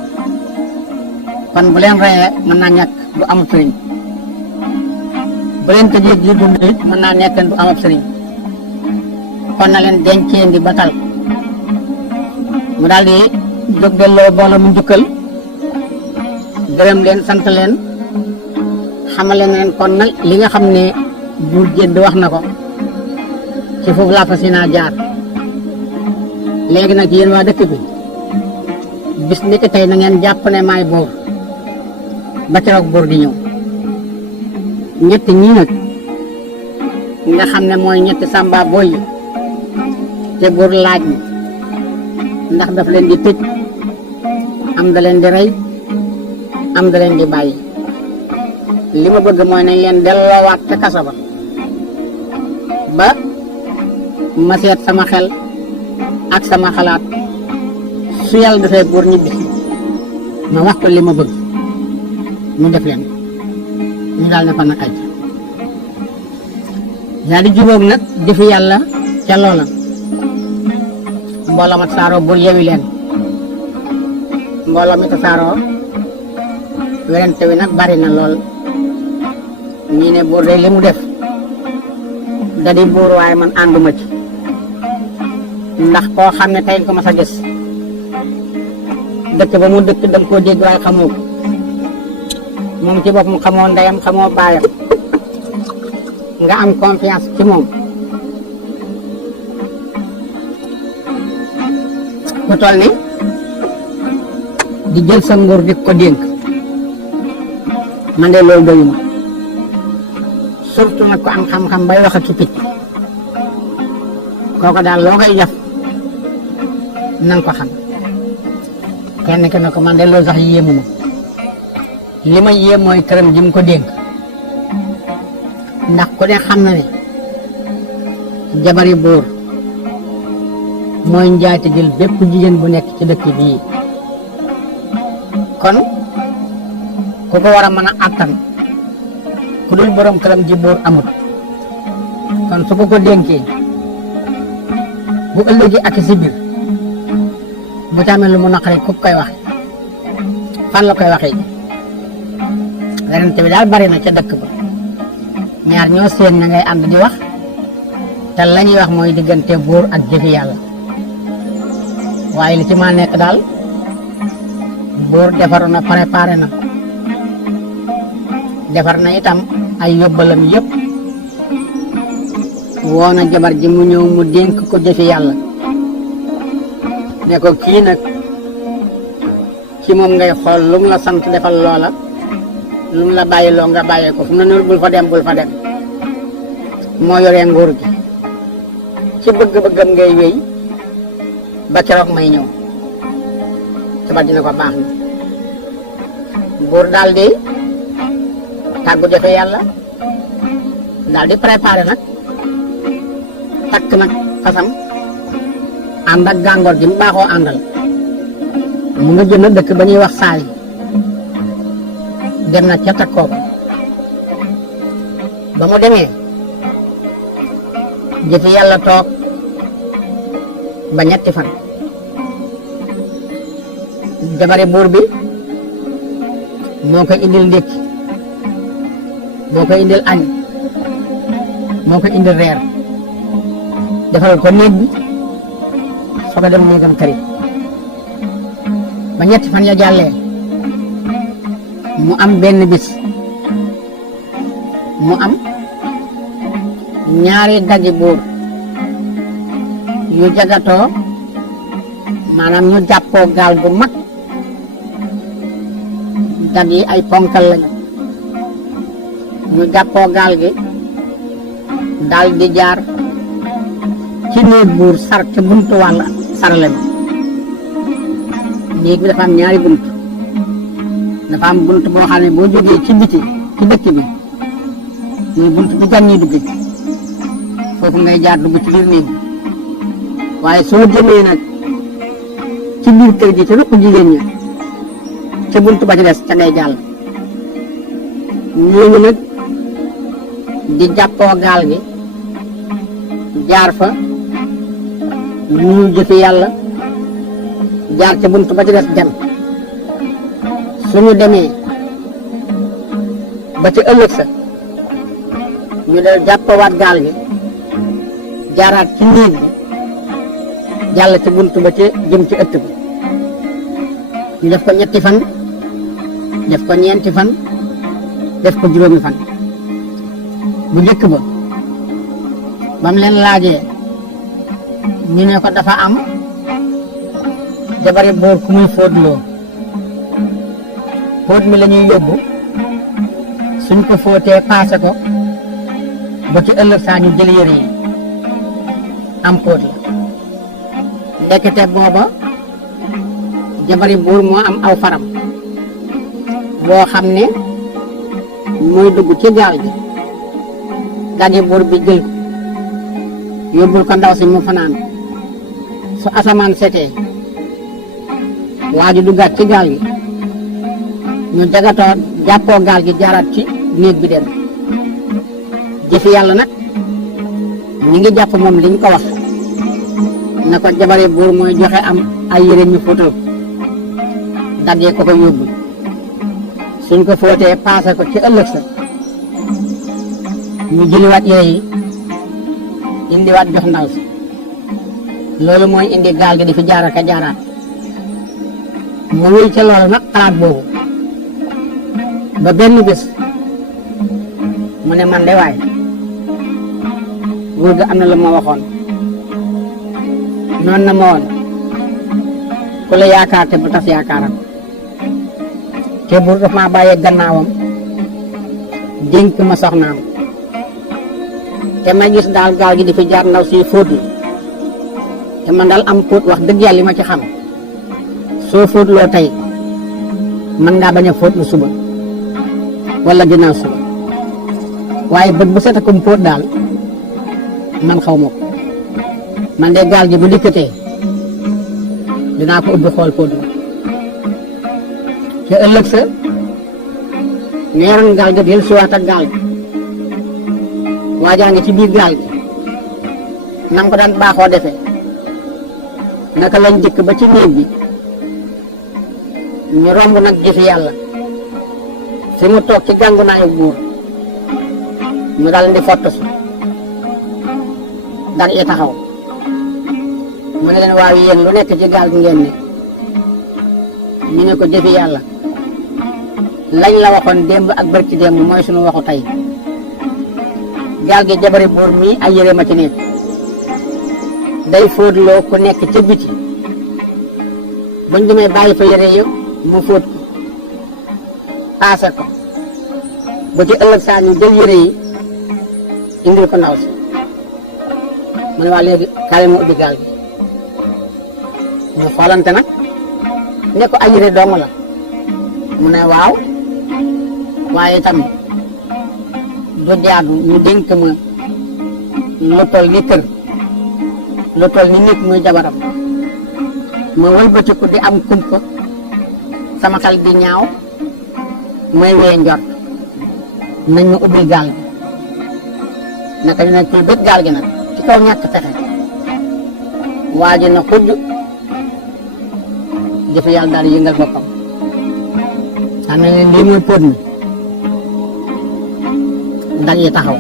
kon bu leen reyee mën naa ñàkk du amul sëriñ bu leen tëjee ji dund it mën naa nekk du amul sëriñ kon na leen dencee ndi ba tal mu daal di jóg delloo mbooloo mu njukkal gërëm leen sant leen xamale na leen kon nag li nga xam ne buur Jédd wax na ko ci foofu laa fas yéenaa jaar léegi nag yéen waa dëkk bi bis ni ki tey na ngeen jàpp ne maay buur ba keroog buur di ñëw ñett ñii nag nga xam ne mooy ñetti sàmba boy yi te buur laaj mi ndax daf leen di tëj am da leen di rey am da leen di bàyyi li ma bëgg mooy nañ leen delloowaat ca kaso ba ma seet sama xel ak sama xalaat su yàlla dafay buur ñibbi ma wax ko li ma bëgg mu def leen ñu daal ne ko nag aj yaa di jubóog nag defi yàlla ca loola mbooloo ma tasaaroo buur yewi leen mbooloo mi tasaaroo werante wi nag bari na lool ñii ne buur de li mu def da di buur waaye man ànduma ci ndax koo xam ne tey ko ma sa gis dëkk ba mu dëkk danga koo dégg waaye xamoo ko moom ci boppam xamoo ndeyam xamoo baayam nga am confiance ci moom ku toll ni di jël sa nguur di ko dénk man de loolu doyuma surtout nag ko am xam-xam bay wax ci picc kooku daal loo koy def nanga ko xam kenn ki ne ko man de loolu sax yéemu ma li ma yéem mooy këram ji mu ko dénk ndax ku ne xam na ne jabari buur mooy njaatigil bépp jigéen bu nekk ci dëkk bii kon ku ko war a mën a attan ku dul borom këram ji buur amut kon su ko dénkee bu ëllëgee ak si biir bu tamee lu mu naqari ku koy wax fan la koy waxee werante bi daal bari na ca dëkk ba ñaar ñoo seen na ngay ànd di wax te la ñuy wax mooy diggante buur ak jëfi yàlla waaye li ci ma nekk daal buur defaru na préparé na defar na itam ay yóbbalam yëpp woo na jabar ji mu ñëw mu dénk ko jëfi yàlla ne ko kii nag ci moom ngay xool lu mu la sant defal loola lu mu la bàyyi loo nga bàyyee ko fu mu ne bul fa dem moo yoree nguur gi ci bëgg-bëggam ngay wéy ba keroog may ñëw jabar ji ne ko baax na buur daal di tàggu jëfe yàlla daal di préparé nag takk nag fasam ànd ak gàngoor ji mu baaxoo àndal mu nga jëm dëkk ba ñuy wax saali dem na ca takkoo ba mu demee jëfi yàlla toog ba ñetti fan jabari buur bi moo koy indil ndékki moo koy indil añ moo koy indil reer defal ko néeg bi soo ko dem néegam kër ba ñetti fan ya jàllee mu am benn bis mu am ñaari daggi buur yu jagatoo maanaam ñu jàppoo gaal gu mag dag yi ay ponkal lañu ñu jàppoo gaal gi daal di jaar ci néeg buur sar ca buntu wàll sarale bi néeg bi dafa am ñaari bunt dafa am bunt boo xam ne boo jógee ci biti ci dëkk bi muy bunt bi gan ñi dugg foofu ngay jaar dugg ci biir néeg bi waaye soo jëmee nag ci biir kër gi ca rëpp jigéen ña ca bunt ba ci des ca ngay jàll ñooñu nag di jàppoo gaal gi jaar fa ñu jëfe yàlla jaar ca bunt ba ci des dem suñu demee ba ci ëllëg sa ñu del jàppawaat gaal gi jaaraat ci néeg bi jàll ci bunt ba ci jëm ci ëtt bi ñu def ko ñetti fan def ko ñeenti fan def ko juróomi fan bu njëkk ba bam leen laajee ñu ne ko dafa am jabari buur ku muy fóotloo fóot mi la ñuy yóbbu suñ ko fóotee paase ko ba ci ëllëg saa ñu jël yére yi am fóot la ndekete booba jabari buur moo am aw faram boo xam ne mooy dugg ci gaal gi dagi buur bi jël ko yóbbul ko ndaw si mu fanaan su asamaan setee waa ji duggaat ci gaal gi ñu jagatoo jàppoo gaal gi jaaraat ci néeg bi dem jëfi yàlla nag ñi ngi jàpp moom liñ ko wax na ko jabari buur mooy joxe am ay yére ñu fóotal daggee ko ko yóbbu suñ ko fóotee paase ko ci ëllëg sa ñu jëliwaat yére yi indiwaat jox ndaw si loolu mooy indi gaal gi di fi jaar ak a jaaraat mu wéy ca loolu nag xalaat boobu ba benn bés mu ne man de waay góor ga am na lu ma waxoon noonu na ma woon ku la yaakaar te bu tas yaakaaram te buur daf maa bàyyee gannaawam dénk ma soxnaam te ma gis daal gaal gi di fi jaar ndaw si fóot te man daal am fóot wax dëgg yàlla li ma ci xam soo fóotloo tey mën ngaa bañ a fóot lu suba wala ginnaaw suba waaye bët bu setakum fóot daal man xaw ma ko man de gaal gi bu dikkatee dinaa ko ubbi xool fóot la te ëllëg sa neeroon gaal ga del siwaat ak gaal gi waajaa ngi ci biir gaal gi nam ko daan baaxoo defee naka lañ jëkk ba ci néeg bi ñu romb nag jëfi yàlla fi mu toog ci gàngu naayu buur ñu dal di fottasu daan i taxaw mu ne leen waaw yéen lu nekk ci gaal gi ngeen ne ñu ne ko jëfi yàlla lañ la waxoon démb ak barki démb mooy suñu waxu tey gaal gi jabari buur mii ay yére ma ci nekk day fóotloo ku nekk ca biti buñ demee bàyyi fa yére yëpp mu fóot ko paase ko bu ci ëllëg saa ñu jël yére yi indil ko ndaw si mu ne waa léegi kaale mu ubbi gaal gi ñu xoolante nag ne ko ay yére dong la mu ne waaw waaye itam du jaadu ñu dénk ma lu toll ni kër lu toll ni nit muy jabaram ma wëlbatiku di am kumpa sama xel di ñaaw may wee njort nañ ma ubbil gaal gi naka ñu ne ci bët gaal gi nag ci kaw ñàkk pexe waa ji na xujj jëfe yàlla daal di yëngal boppam xam na ne lii mooy póot mi dal yi taxaw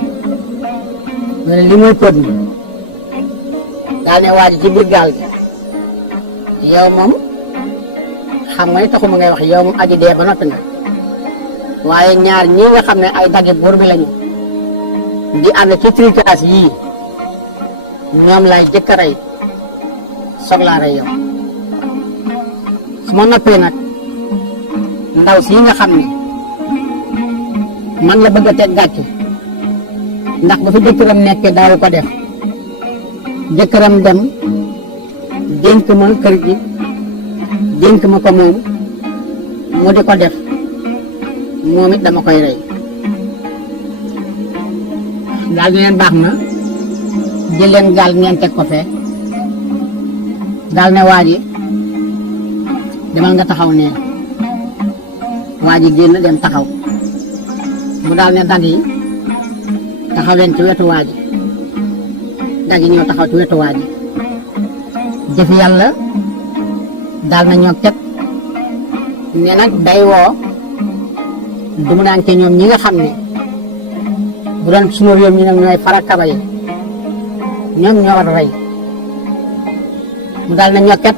mu ne lii mooy póot mi daal ne waa ji ci biir gaal gi yow moom xam nga ni taxuma ngay wax yow moom aji dee ba noppi nag waaye ñaar ñi nga xam ne ay daggi buur bi lañu di ànd ci tricas yii ñoom lay jëkk a rey soog laa rey yow su ma noppee nag ndaw si nga xam ne man la bëgg a teg gàcce ndax ba fi jëkkëram nekkee daawu ko def jëkkëram dem dénk ma kër gi dénk ma ko moom mu di ko def moom it dama koy rey daal di leen baax na jël leen gaal ngeen teg ko fee daal ne waa ji demal nga taxaw ne waa ji génn dem taxaw mu daal ne dag yi taxaw leen ci wetu waa ji dag yi ñëw taxaw ci wetu waa ji jëf yàlla daal na ñoo teg ne nag day woo du mu daan te ñoom ñi nga xam ne bu doon sunu réew mi nag ñooy farakaba yi ñoom ñoo war a rey mu daal na ñokket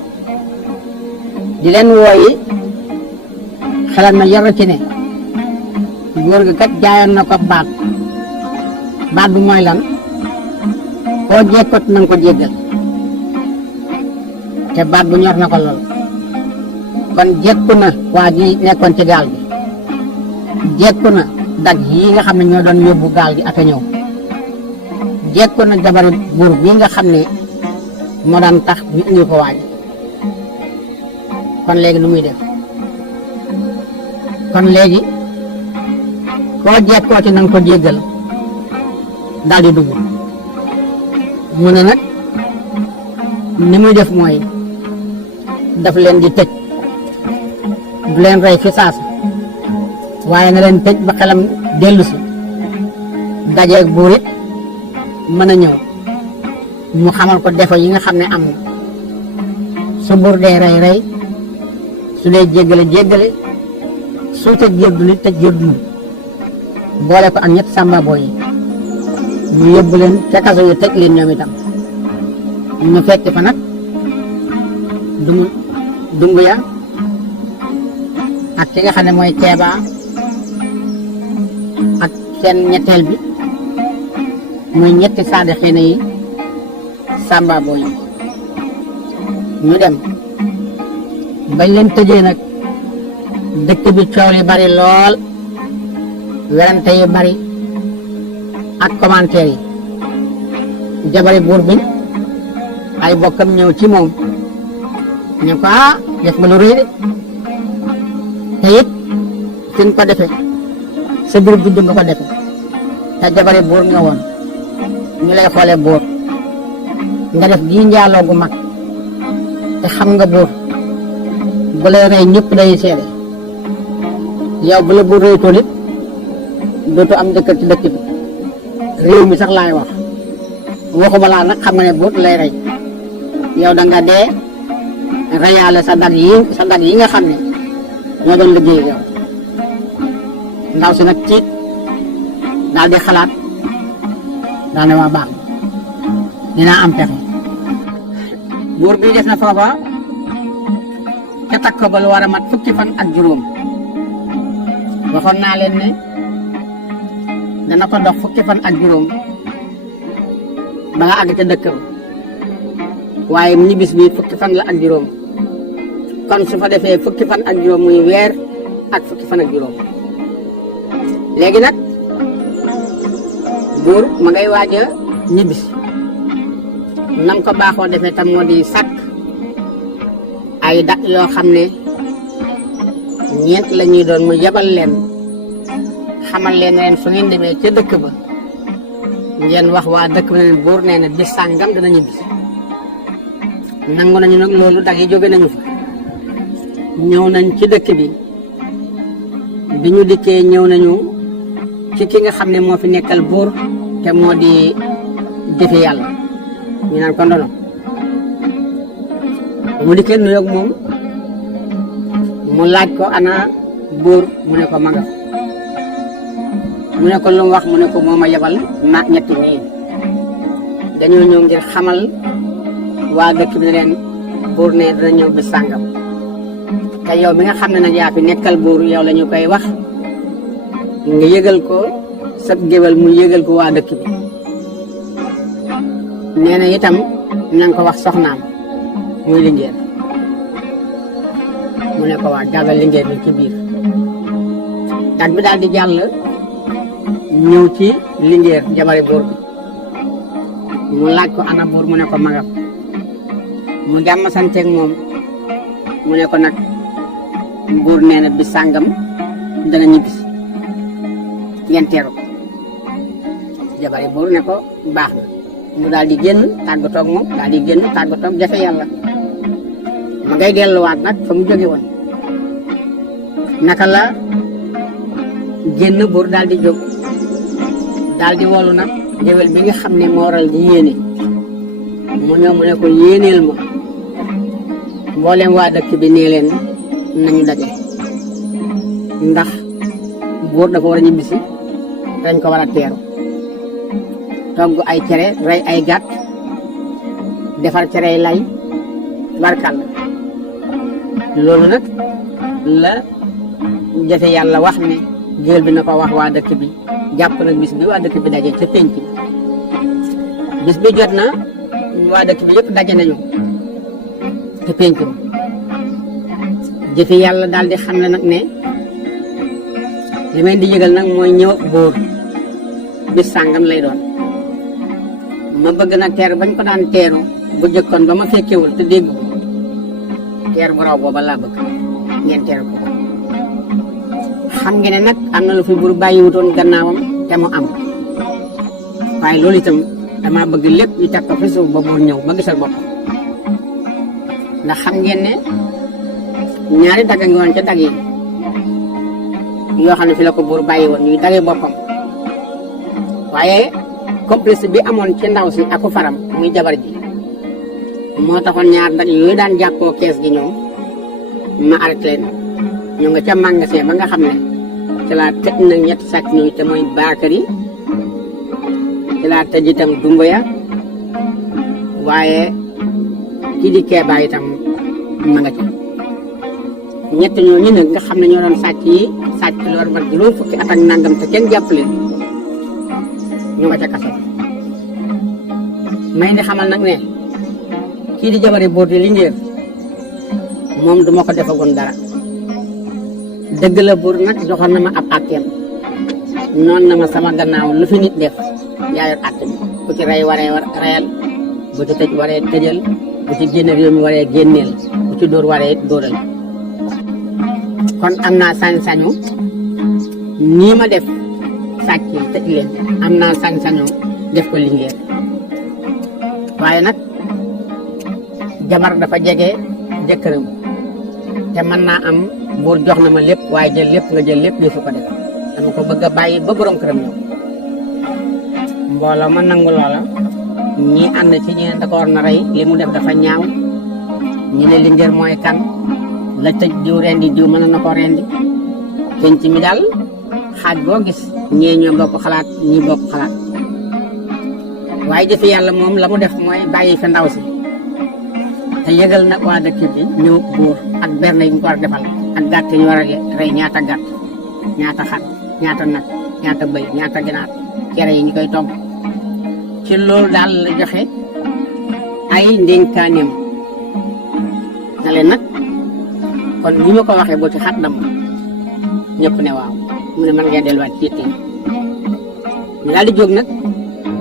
di leen wooyi xelal ma yar ci ne góor gi kat jaayoon na ko baat bi mooy lan koo jekkot na nga ko jéggal te baat bu ñor na ko lool kon jekku na waa ji nekkoon ci gaal gi jekku na dag yi nga xam ne ñoo doon yóbbu gaal gi ak a ñëw jekku na jabari buur bi nga xam ne moo daan tax ñu indi ko waa ji kon léegi lu muy def kon léegi koo jekkoo ci na nga ko jéggal daal di dugg mu ne nag ni muy def mooy daf leen di tëj du leen rey fi saasa waaye na leen tëj ba xelam dellu si dajeeg buur it mën a ñëw mu xamal ko defo yi nga xam ne am na su buur dee rey su dee jéggale su tëj yëddu nit tëj yëddu nit boole ko ak ñett sàmbaaboo yi mu yóbbu leen ca kaso yi tëj leen ñoom itam ñu fekk fa nag dumbuya ak ki nga xam ne mooy Keeba ak seen ñetteel bi muy ñetti saadi xëy yi Samba Boy ñu dem bañ leen tëjee nag dëkk bi coow li bari lool werante yu bari ak commentaire yi jabari buur bi ay bokkam ñëw ci moom ñu ko def nga lu rëy de te it fi nga ko defee sa biir judd nga ko defee te jabari buur nga woon ñu lay xoolee buur nga def gii njaaloo gu mag te xam nga buur bu lay rey ñëpp day seede yow bu la buur rëytoon it dootu am jëkkër ci dëkk bi réew mi sax laay wax waxuma laa nag xam nga ne buur lay rey yow da nga dee reyaale sa dag yi nga xam ne ñoo doon liggéey yow ndaw si nag tiit daal di xalaat daal ne waa baax dinaa am pexe buur bi def na foofa ca takk ba lu war a mat fukki fan ak juróom waxoon naa leen ne dana ko dox fukki fan ak juróom ba nga àgg ca dëkk ba waaye mu ñibbis bi fukki fan la ak juróom kon su fa defee fukki fan ak juróom muy weer ak fukki fan ak juróom léegi nag buur ma ngay waaj a ñibbis nam ko baaxoo defee tam moo di sàkk ay dat yoo xam ne ñeent la ñuy doon mu yebal leen xamal leen su ngeen demee ca dëkk ba ngeen wax waa dëkk ba ne buur nee na bis sàngam dana ñibbis nangu nañu nag loolu dag yi jóge nañu fa ñëw nañ ci dëkk bi ñu dikkee ñëw nañu ci ki nga xam ne moo fi nekkal buur te moo di jëfe yàlla ñu naan ko ndono mu dikkee nuyoog moom mu laaj ko ana buur mu ne ko maga mu ne ko lu mu wax mu ne ko moo ma yebal maag ñetti ñii dañoo ñëw ngir xamal waa dëkk bi ne leen buur ne dana ñëw bis sàngam te yow mi nga xam ne nag yaa fi nekkal buur yow la ñu koy wax nga yëgal ko sab géwél mu yëgal ko waa dëkk bi nee na itam nañ ko wax soxnaam muy Linguère mu ne ko waa jàllal Linguère bi ci biir dat bi daal di jàll ñëw ci Linguère jabari buur bi mu laaj ko ana buur mu ne ko magam mu jàmm santeeg moom mu ne ko nag buur nee na bi sàngam dana ñibbisi ngeen teeru ko jabari buur ne ko baax na mu daal di génn tàggatoog moom daal di génn tàggatoog jafe yàlla ma ngay delluwaat nag fa mu jóge woon naka la génn buur daal di jóg daal di wolu nag géwél bi nga xam ne moo waral di yéene mu ñëw mu ne ko yéeneel ma mboolem waa dëkk bi nee leen nañu daje ndax buur dafa war a ñibbisi dañ ko war a teeru togg ay cere rey ay gàtt defar cerey lay barkal loolu nag la jafe yàlla wax ne géwél bi na ko wax waa dëkk bi jàpp nag bis bi waa dëkk bi daje ca pénc bis bi jot na waa dëkk bi yëpp daje nañu ca pénc bi jëfe yàlla daal di xam ne nag ne li may di yëgal nag mooy ñëw buur bis sàngam lay doon ma bëgg nag teer bañ ko daan teeru bu jëkkoon ba ma fekkewul te dégg ko teer bu raw booba laa bëgg ngeen teeru ko xam ngeen ne nag am na lu fi buur bàyyiwutoon gannaawam te mu am waaye loolu itam dama bëgg lépp ñu teg ko fi suuf ba buur ñëw ba gisal boppam ndax xam ngeen ne ñaari dagga ngi woon ca dag yi yoo xam ne fi la ko buur bàyyi woon ñuy dagee boppam waaye complice bi amoon ci ndaw si aku faram muy jabar ji moo taxoon ñaar dag yooyu daan jàppoo kees gi ñoom ma arrêté leen ñu nga ca magasin ba nga xam ne ci laa tëj nag ñetti sàcc ñooyu te mooy Bakary ci laa tëj itam Dumbuya waaye kii di Keeba itam ma nga ca ñett ñooñu nag nga xam ne ñoo doon sàcc lu war mat juróom fukki at ak nangam te kenn jàpp leen ñu nga ca kaso may di xamal nag ne kii di jabari buur di Linguère moom duma ko defagoon dara dëgg la buur nag joxoon na ma ab àtteem noon na ma sama gannaaw lu fi nit def yaa yor àtte bi bu ci rey waree reyal bu ci tëj waree tëjal bu ci génne réew mi waree génneel bu ci dóor waree dóoral kon am naa sañ-sañu nii ma def sàcc yi tëj leen am naa sañ-sañu def ko Linguère waaye nag jabar dafa jege jëkkëram te mën naa am buur jox na ma lépp waaye jël lépp nga jël lépp defu ko def dama ko bëgg a bàyyi ba borom këram ñëw mbooloo ma nangu loola ñii ànd ci ñeneen da ko war na rey li mu def dafa ñaaw ñi ne Linguère mooy kan la tëj diw rendi diw mën na ko rendi penc mi daal xaaj boo gis ñee ñoo bokk xalaat ñii bokk xalaat waaye jëfi yàlla moom la mu def mooy bàyyi fi ndaw si te yëgal nag waa dëkk bi ñëw buur ak berne yi mu ko war a defal ak gàtt yi ñu war a rey ñaata gàtt ñaata xar ñaata nag ñaata bëy ñaata ginaar cere yi ñu koy togg ci loolu daal la joxe ay ndénkaaneem na leen nag kon ni ma ko waxee boo ci xat dam ñëpp ne waaw mu ne mën ngeen delluwaat ci yitte ñu daal di jóg nag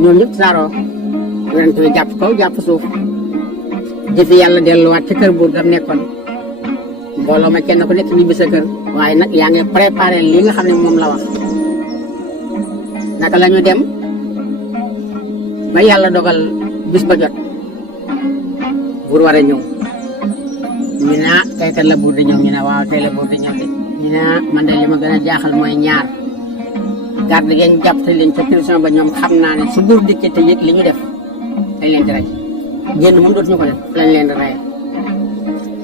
ñoom ñëpp saaroo yonent bi jàpp kaw jàpp suuf jëfi yàlla delluwaat ci kër buur gam nekkoon mbooloo ma kenn ku nekk ñibbi sa kër waaye nag yaa ngi préparé li nga xam ne moom la wax naka la ñu dem ba yàlla dogal bis ba jot buur war a ñëw ñu ne tey kat la buur di ñëw ñu ne waaw tey la buur di ñëw de ñu ne man de li ma gën a jaaxal mooy ñaar garde ngeen jàpp te leen ca prison ba ñoom xam naa ne su buur dikkee te yëg li ñu def dañ leen di rey génn moom dootuñu ko def lañ leen di rey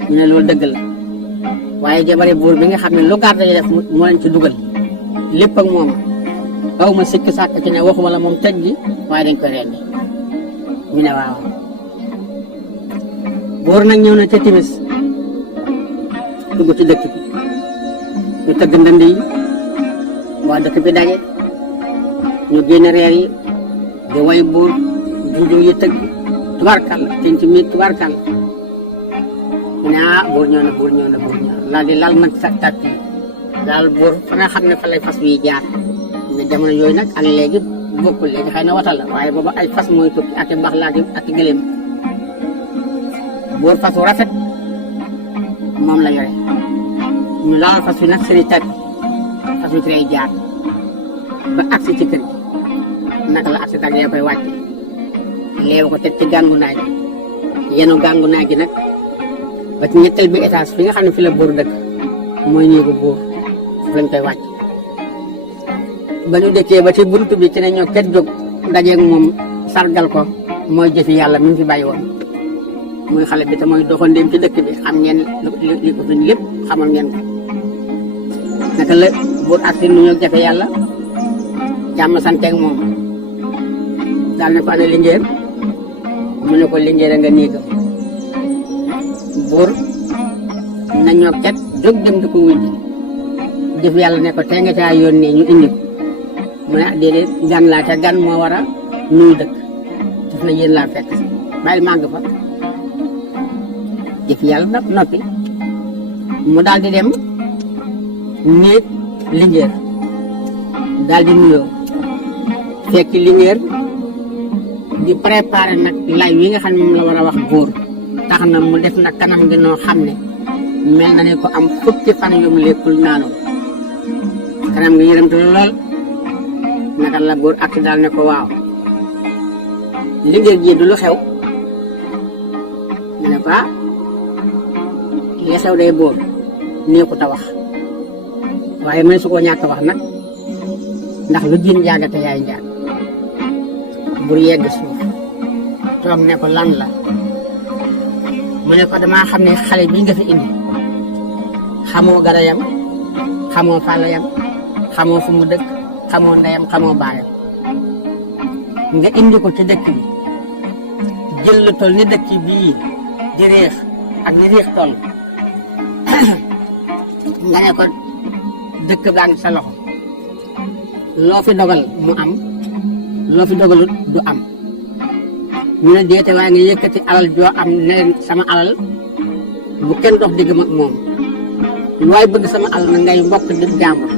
ñu ne loolu dëgg la waaye jabari buur bi nga xam ne lu garde yi def moo leen ci dugal lépp ak moom aw ma sikk sàkk ci ne waxuma la moom tëj gi waaye dañ koy rendi ñu ne waaw buur nag ñëw na ca timis dugg ci dëkk bi ñu tëgg ndënd yi waa dëkk bi daje ñu génne reer yi di way buur junjung yi tëgg tubarkal tenc mi tubarkal ñu ne buur ñëw na buur ñëw na buur ñëw na laa di lal nag sa tàkk yi daal buur fa nga xam ne fa lay fas wi jaar ne jamono yooyu nag ak léegi bokkul léegi xëy na watal la waaye booba ay fas mooy tukki ak mbax laa ak gëléem buur fas wu rafet moom la yore ñu laal fas wi nag sëri tat fas wi ci jaar ba agsi ci kër gi naka la agsi tag yaa koy wàcce leew ko teg ci gàngunaay gi yenu gàngunaay gi nag ba ci ñetteel bi étage fi nga xam ne fi la buur dëkk mooy néegu buur foofu lañ koy wàcc ba ñu dëkkee ba ci buntu bi ci ne ñoo ket jóg dajeeg moom sargal ko mooy jëfi yàlla mi ngi fi bàyyi woon muy xale bi te mooy doxandéem ci dëkk bi xam ngeen li ko suñ lépp xamal ngeen ko naka la buur ak si nu ñu jafe yàlla jàmm santeeg moom daal ne ko ana Linguère mu ne ko Linguère nga néegam buur nañoo ket jóg dem di ko wujji jëf yàlla ne ko tey nga caa yónnee ñu indi ko mu ne déedéet gan laa ca gan moo war a nuyu dëkk daf na yéen laa fekk bàyyi màgg fa jëf yàlla noppi mu daal di dem néeg Linguère daal di nuyoo fekk Linguère di préparé nag lay wi nga xam ne moom la war a wax buur tax na mu def nag kanam gi noo xam ne mel na ne ko am fukki fan yu mu lekkul naanoo kanam gi yërëmtu lool naka la buur ak daal ne ko waaw Linguère ji du lu xew mu ne ko li xew day buur neexut a wax waaye mëne su ko ñàkk a wax nag ndax lu jën jaagate yaay njaag bur yegg suuf toog ne ko lan la mu ne ko damaa xam ne xale bii nga fi indi xamoo garayam xamoo fàllayam xamoo fu mu dëkk xamoo ndeyam xamoo baayam nga indi ko ci dëkk bi jël lu toll ni dëkk bii di réex ak ni réex toll nga ne ko dëkk baa ngi sa loxo loo fi dogal mu am loo fi dogalut du am ñu ne déete waaye nga yëkkati alal joo am ne leen sama alal bu kenn dox digg mag moom waaye bëgg sama alal na ngay mbokk di jàmbur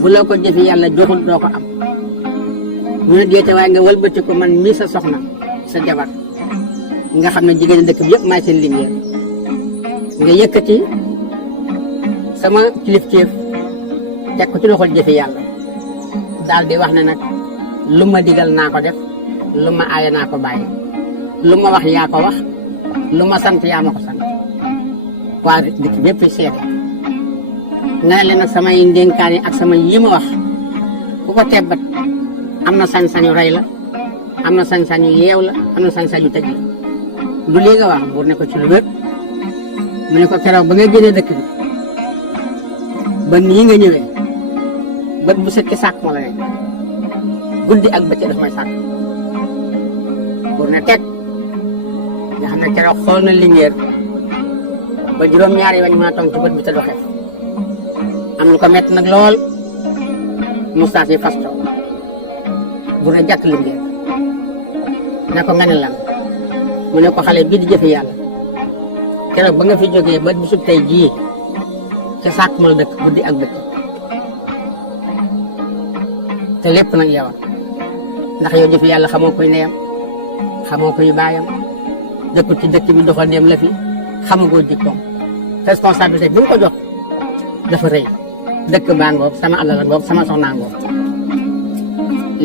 bu la ko jëfi yàlla joxul doo ko am ñu ne déete waaye nga wëlbati ko man mii sa soxna sa jabar nga xam ne jigéen dëkk bi yëpp maay seen liggéey nga yëkkati sama kilifteef teg ko ci loxol jëfi yàlla daal di wax ne nag lu ma digal naa ko def lu ma aaye naa ko bàyyi lu ma wax yaa ko wax lu ma sant yaa ma ko sant waa dëkk bi yëpp seede nga ne leen nag samay ndénkaane ak sama yi ma wax ku ko tebbat am na sañ-sañu rey la am na sañ-sañu yeew la am na sañ-sañu tëj la lu lii nga wax buur ne ko ci lu wér mu ne ko keroog ba nga génnee dëkk bi ba nii nga ñëwee bët bu set ki sàkk ma la ne guddi ak bëccëg daf may sàkk buur ne teg nga xam ne keroog xool na lingeer ba juróom-ñaari wañ mën a tong ci bët bi te du xef am lu ko mett nag lool mustaas yi fasto buur ne jàtt lingeer ne ko nga ne lan mu ne ko xale bii di jëfe yàlla keroog ba nga fi jógee ba bisub tey jii ca sàkk ma la dëkk guddi ak bëccëg te lépp nag yow ndax yow jëfe yàlla xamoo koy ndeyam xamoo koy baayam dëkku ci dëkk bi doxal dem la fi xamagoo jikkoom responsabilité bi mu ko jox dafa rëy dëkk baa ngoog sama alal ngoog sama soxnaa ngoog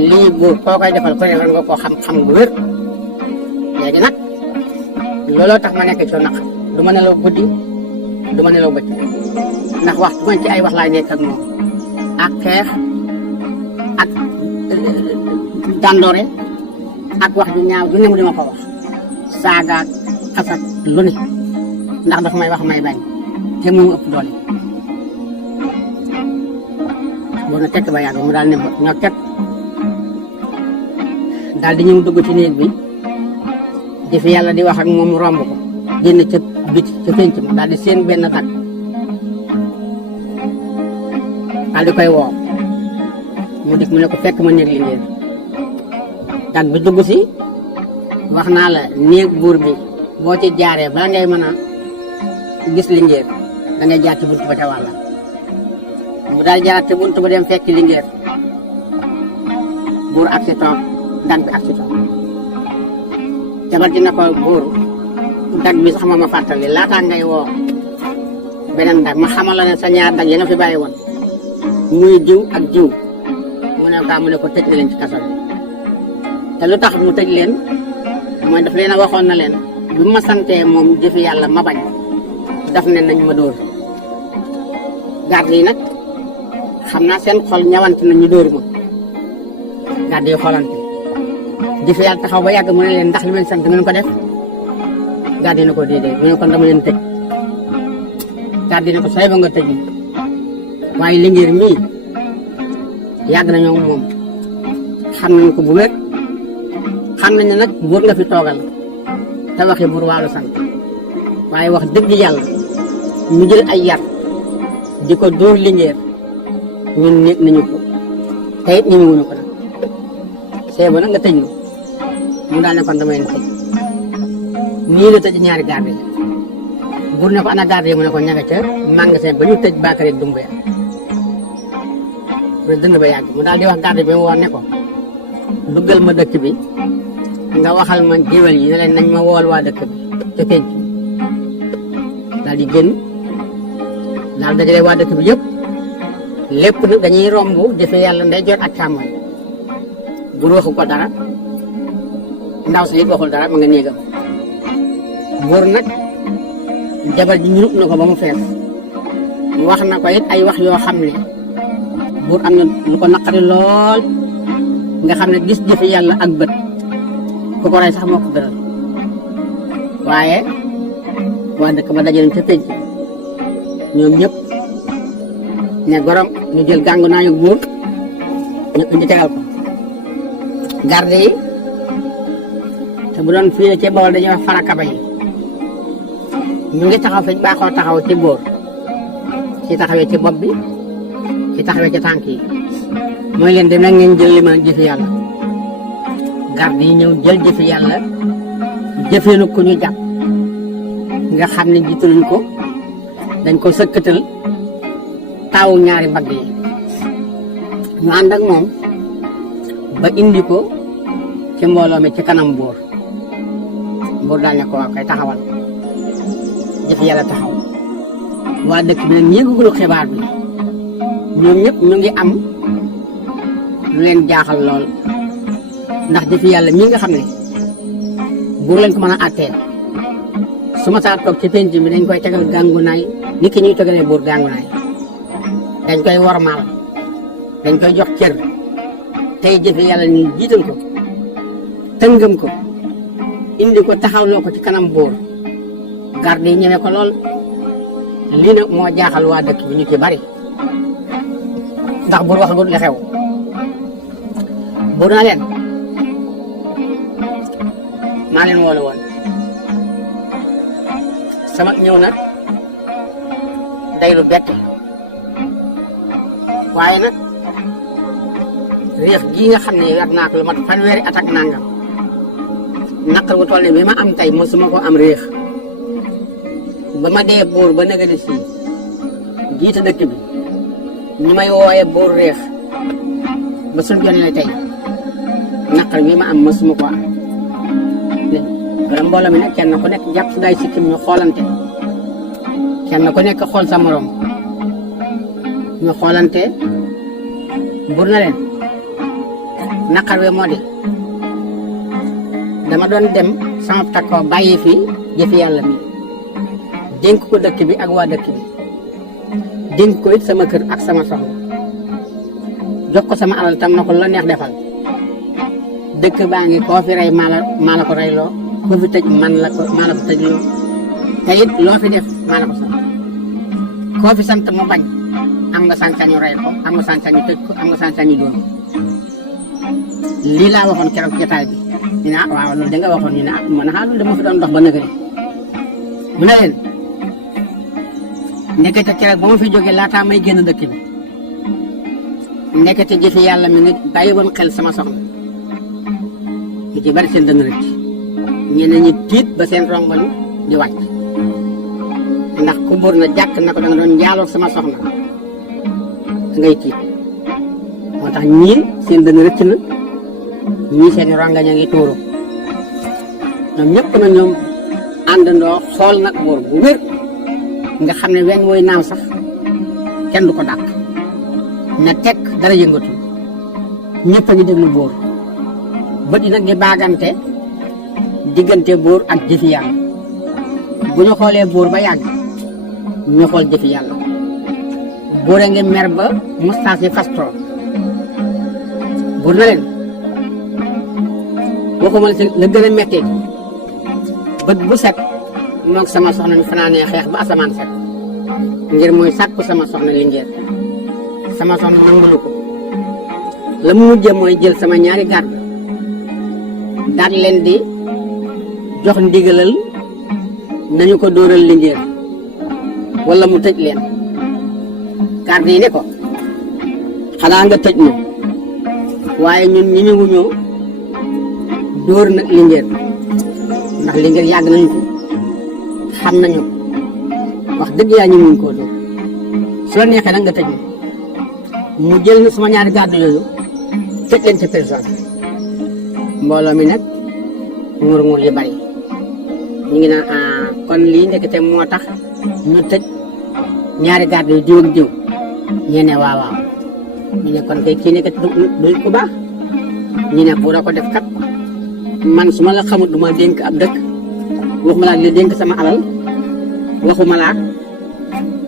lii buur koo koy defal ko ne war nga koo xam gu wér léegi nag looloo tax ma nekk ci naq du ma nelaw guddi du ma nelaw bëccëg ndax waxtu ma ci ay wax laay nekk ak moom ak xeex ak dandoore ak wax ju ñaaw ju ne mu di ma ko wax saagaak xasat lu ne ndax dafa may wax may bañ te mu ëpp doole boo na tekk ba yàgg mu daal ne ñoo ket daal di ñëw dugg ci néeg bi di fi yàlla di wax ak moom mu romb ko génn ca biti ca penc ma daal di seen benn dag daal di koy woo mu dik mu ne ko fekk ma néeg li ngeen dag bi dugg si wax naa la néeg buur bi boo ci jaaree bala ngay mën a gis lingeer da ngay jaar ci buntu ba ca wàlla mu daal jaaraat ci buntu ba dem fekk lingeer buur ak si toog dag bi ak si toog jabar ji na ko buur dag bi sax ma fàttali laataa ngay woo beneen dag ma xamal la ne sa ñaar dag yi nga fi bàyyi woon muy jiw ak jiw mu ne kaa mu ne ko tëj leen ci kaso bi te lu tax mu tëj leen mooy daf leen a waxoon na leen bi ma santee moom jëfi yàlla ma bañ daf ne nañ ma dóor garde yi nag xam naa seen xol ñawante na ñu dóor ma garde yi xoolante jëfi yàlla taxaw ba yàgg mu ne leen ndax li leen sant ngeen ko def garde yi na ko déedéet mu ne kon dama leen tëj garde yi na ko say ba nga tëj waaye lingeer mii yàgg nañoo moom xam nañ ko bu wér xam nañ ne nag buur nga fi toogal te waxi buur waalu sant waaye wax dëgg yàlla ñu jël ay yar di ko dóor lingeer ñun nekk nañu ko te it ñemewuñu ko nag seebo nag nga tëj ñu mu daal ne kon dama leen tëj nii la tëj ñaari garde yi buur ne ko ana garde yi mu ne ko ñaga ca magasin ba ñu tëj Bakary Doumbouya mu dënd ba yàgg mu daal di wax garde bi mu war ne ko duggal ma dëkk bi nga waxal ma géwél yi ne leen nañ ma wool waa dëkk bi ca penc daal di génn daal dajale waa dëkk bi yëpp lépp nag dañuy romb defe yàlla ndey jot ak càmmoñ bu waxu ko dara ndaw si it waxul dara ma nga néegam buur nag jabar ji ñurub na ko ba mu fees wax na ko it ay wax yoo xam ne buur am na lu ko naqari lool nga xam ne gis jëfi yàlla ak bët ku ko rey sax moo ko gënal waaye waa dëkk ba dajale ca penc ñoom ñëpp ne gorom ñu jël gàngu naa ñu buur ñu indi tegal ko garde yi te bu doon fii ci Bawol dañuy wax farakaba yi ñu ngi taxaw fi baaxoo taxaw ci góor ci taxawee ci bopp bi ci taxawee ci tànk yi mooy leen dina ngeen jël li ma jëfi yàlla garde yi ñëw jël jëfi yàlla jëfeenu ko ñu jàpp nga xam ne jiitaluñ ko dañ ko sëkkatal taawu ñaari mbagg yi ñu ànd ak moom ba indi ko ci mbooloo mi ci kanam buur daal ne ko waa kay taxawal jëfi yàlla taxaw waa dëkk bi nag yëgugul xibaar bi ñoom ñëpp ñu ngi am lu leen jaaxal lool ndax jëfi yàlla mii nga xam ne buur lañ ko mën a àttee su ma saa toog ci penc bi dañ koy tegal gàngunaay ni ki ñuy tegalee buur gàngunaay dañ koy wormaal dañ koy jox cër tey jëfi yàlla ñu jiital ko tëngam ko indi ko taxawloo ko ci kanam buur garde yi ñëwee ko lool lii nag moo jaaxal waa dëkk bi ñu ci bari ndax buur waxagut li xew buur na leen maa leen woolu woon sama ñëw nag day lu bett waaye nag réex gii nga xam ne yar naa ko lu mat fanweeri at ak nangam naqar wu toll ne bi ma am tey mosuma ko am réex ba ma dee buur ba nëga di fii jiite dëkk bi ñu may wooye buur réex ba suñ jonee tey naqar bi ma am mosuma ko am wala mbooloo mi nag kenn ku nekk jàpp si day sikkim ñu xoolante kenn ku nekk xool sa morom ñu xoolante buur na leen naqar wi moo di dama doon dem sama takkoo bàyyi fi jëfi yàlla mi dénk ko dëkk bi ak waa dëkk bi dénk ko it sama kër ak sama soxna jox ko sama alal tam na ko la neex defal dëkk baa ngi koo fi rey maa la ko reyloo koo fi tëj maa la ko tëjloo te it loo fi def maa la ko sant koo fi sant mu bañ am nga sañ-sañu rey ko am nga sañ-sañu tëj ko am nga sañ-sañu doon lii laa waxoon keroog jotaay bi ñu ne waaw loolu da nga waxoon ñu ne man loolu dama fi doon dox ba nëgëri mu ne leen nekkete keroog ba ma fi jógee laataa may génn dëkk bi nekkete jëfi yàlla mi nga bàyyi woon xel sama soxna ñu ci bari seen dënn rëcc ñeneen ñi tiit ba seen rongoñ di wàcc ndax ku buur na jàkk na ko da nga doon njaaloo sama soxna ngay tiit moo tax ñii seen dënn rëcc na ñii seen rongañ a ngi tuuru ñoom ñëpp na ñoom àndandoo xool nag buur bu wér nga xam ne weñ mooy naaw sax kenn du ko dàq na tekk dara yëngatu ñëpp a ngi déglu buur bët yi nag di baagante diggante buur ak jëfi yàlla bu ñu xoolee buur ba yàgg ñu xool jëfi yàlla buur a ngi mer ba mustaas yi fastoo buur na leen waxuma la gën a mettee bët bu set moog sama soxna ñu fanaanee xeex ba asamaan set ngir mooy sàkku sama soxna li ngeen sama soxna nangulu ko la mu mujjee mooy jël sama ñaari garde daal leen di jox ndigalal nañu ko dóoral li ngeen wala mu tëj leen garde yi ne ko xanaa nga tëj ñu waaye ñun ñi ñu ñëw dóor nag li ngeen ndax li ngeen yàgg nañu ko xam nañu wax dëgg yaa ñu mun koo dóor su la neexee nag nga tëj mu jël na sama ñaari garde yooyu tëj leen ci prison mbooloo mi nag nguur yi bari ñu ngi naan kon lii ndekete moo tax ñu tëj ñaari garde yu diw ak diw ñu ne waaw waaw ñu ne kon kay kii nekk du ku baax ñu ne bu ko def kat man su ma la xamut du ma dénk ab dëkk waxuma laa di la dénk sama alal waxuma laa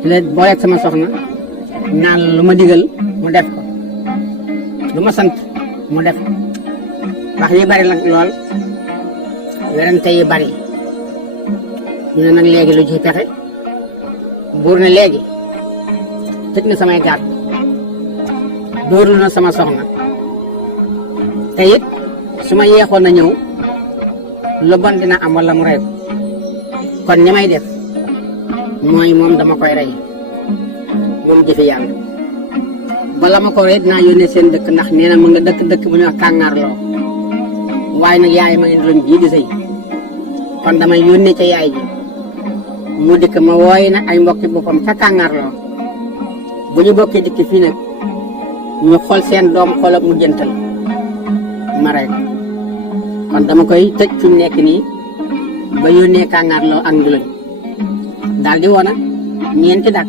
di la booleeg sama soxna naan lu ma digal mu def ko lu ma sant mu def ko wax yi bari nag lool werante yi bari ñu ne nag léegi lu ci pexe buur ne léegi tëj na samay garde dóorlu na sama soxna te it su ma yeexoon na ñëw lu bon dina am wala mu rey ko kon ni may def mooy moom dama koy rey moom jëfe yàlla bala ma ko rek dinaa yónnee seen dëkk ndax nee na mu nga dëkk bu ñuy wax kàngaarloo waaye nag yaay ma ngi doon bii di sëy kon damay yónnee ca yaay ji mu dikk ma wooyi nag ay mbokki boppam ca kàngaarloo bu ñu bokkee dikk fii nag ñu xool seen doom xoolal mu jëntal ma rey ko kon dama koy tëj fi mu nekk nii ba yónnee kàngaarloo ak Ndulañ daal di woon nag ñeenti dak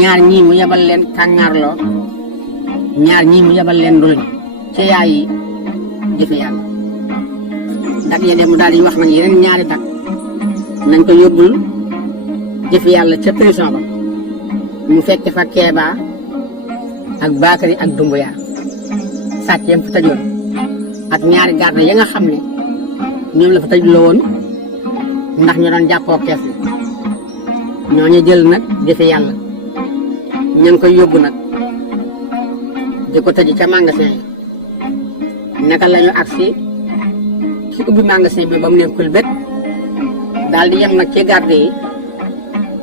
ñaar ñii mu yebal leen kàngaarloo ñaar ñii mu yebal leen Ndulañ ca yaay yi jëfe yàlla dak ya dem mu daal di wax nag yeneen ñaari dak nañ ko yóbbul jëfe yàlla ca prison ba mu fekk fa Keeba ak Bakary ak Dumbuya sàcc yam fa tëjoon ak ñaari garde ya nga xam ne ñoom la fa tëjloo woon ndax ñu doon jàppoo kees bi ñooñu jël nag jëfe yàlla ña ngi koy yóbbu nag di ko tëj ca magasin yi naka la ñu agsi ci ubbi magasin bi ba mu nekkul bët daal di yem nag ci garde yi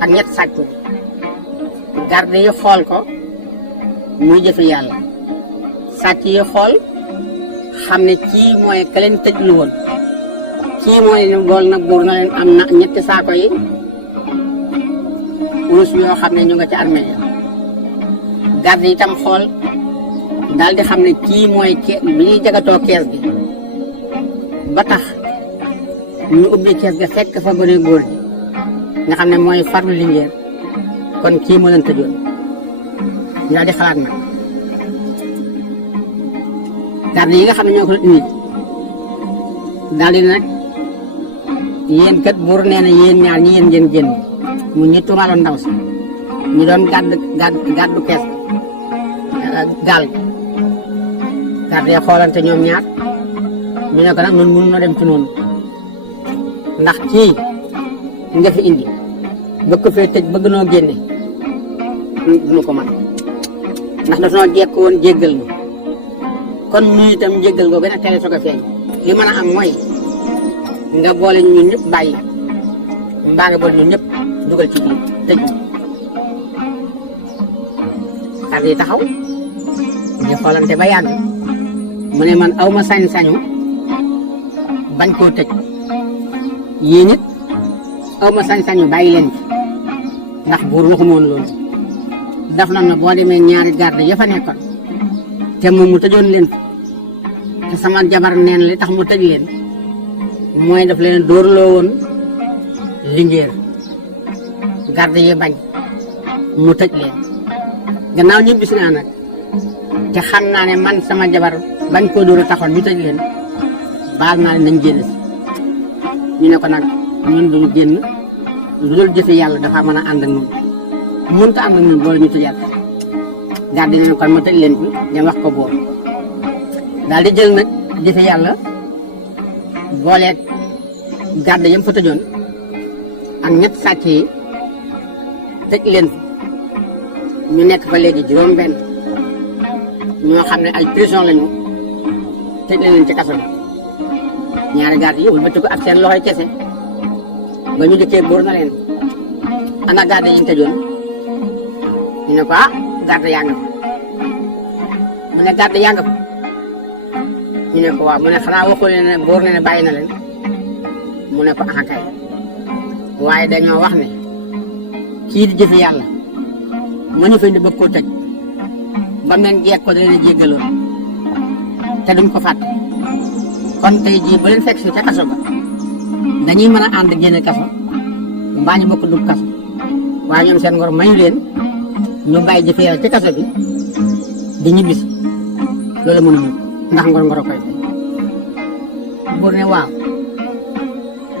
ak ñett sàcc garde yi xool ko muy jëfe yàlla sàcc yi xool xam ne kii mooy ka leen tëj lu woon kii mooy leen bool nag buur na leen am na ñetti saako yi wurus yoo xam ne ñu nga ci armée yi garde yi tam xool daal di xam ne kii mooy bi ñuy jagatoo kees gi ba tax ñu ubbi kees ga fekk fa gone góor gi nga xam ne mooy farlu Linguère kon kii moo leen tëjoon ñu daal di xalaat nag garde yi nga xam ne ñoo ko indi daal di nag yéen kat buur nee na yéen ñaar ñi yéen ngeen génn mu ñu tuumaaloon ndaw si ñu doon gàddu kees gaal garde yi xoolante ñoom ñaar ñu ne ko nag ñun mënuñoo dem ci noonu ndax kii nga fi indi bëgg ko fee tëj bëgg noo génne duñu ko mën ndax dafa noo jekk woon jéggal ñu kon nuyu itam jéggal ko gën a teel soog a feeñ li mën a am mooy nga boole ñun ñëpp bàyyi mbaa nga boole ñun ñëpp dugal ci biir tëj garde yi taxaw ñu xoolante ba yàgg mu ne man aw ma sañ-sañu bañ koo tëj yéen it aw ma sañ-sañu bàyyi leen ci ndax buur waxuma woon loolu daf na na boo demee ñaari garde ya fa nekkoon te moom mu tëjoon leen te sama jabar neen li tax mu tëj leen mooy daf leen dóorloo woon Linguère garde yi bañ mu tëj leen gannaaw ñëpp bis naa nag te xam naa ne man sama jabar bañ koo dóor a taxoon ñu tëj leen baal naa ne nañ génn si ñu ne ko nag ñun duñu génn lu dul jëfe yàlla dafa mën a ànd ak ñun mënta ànd ak ñun boole ñu tëjaat garde yi ne kon ma tëj leen bi dem wax ko boor daal di jël nag jëfe yàlla booleeg garde yam fa tëjoon ak ñett sàcc yi tëj leen ñu nekk fa léegi juróom benn ñoo xam ne ay prison lañu tëj leen ci kaso bi ñaari garde yi wëlbati ko ak seen loxoy kese ba ñu dikkee buur na leen ana garde yi ñu tëjoon ñu ne ko garde yaa nga fa mu ne garde yaa nga fa ñu ne ko waaw mu ne xanaa waxu leen ne buur ne bàyyi na leen mu ne ko kay waaye dañoo wax ne kii di jëfe yàlla ma ñu fay di bëgg koo tëj ba mu leen jeeg ko da leen a jéggaloon te duñ ko fàtte kon tey jii ba leen fekk si ca kaso ba dañuy mën a ànd génne kaso mbaa ñu bokk dugg kaso waaye ñoom seen ngor mayu leen ñu bàyyi jëfe yàlla ci kaso bi di ñibbisi loolu mënuñu ndax ngor koy fay buur ne waaw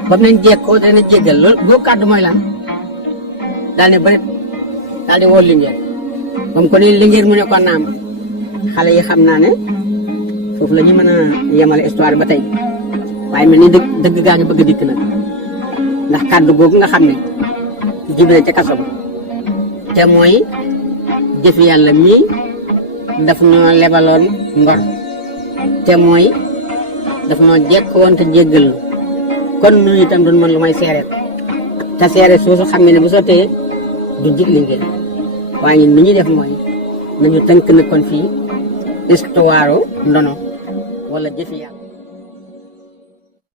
ba mu leen jeeg ko dana jéggal loolu boo kàddu mooy lan daal ne bëri daal di woo Linguère ba mu ko nii Linguère mu ne ko naam xale yi xam naa ne foofu la ñu mën a yemale histoire ba tey waaye mel ni dëgg gaa ngi bëgg dikk nag ndax kàddu googu nga xam ne jibale ca kaso ba te mooy jëfi yàlla mii daf ñoo lebaloon ngor te mooy daf ñoo jekkoon te jéggal kon nuyu itam duñ mën lu may seereet te seereet soosu xam ne bu sottee du jig Linguère waaye ñun li ñuy def mooy nañu tënk na kon fii histoire ndono wala jëfi yàlla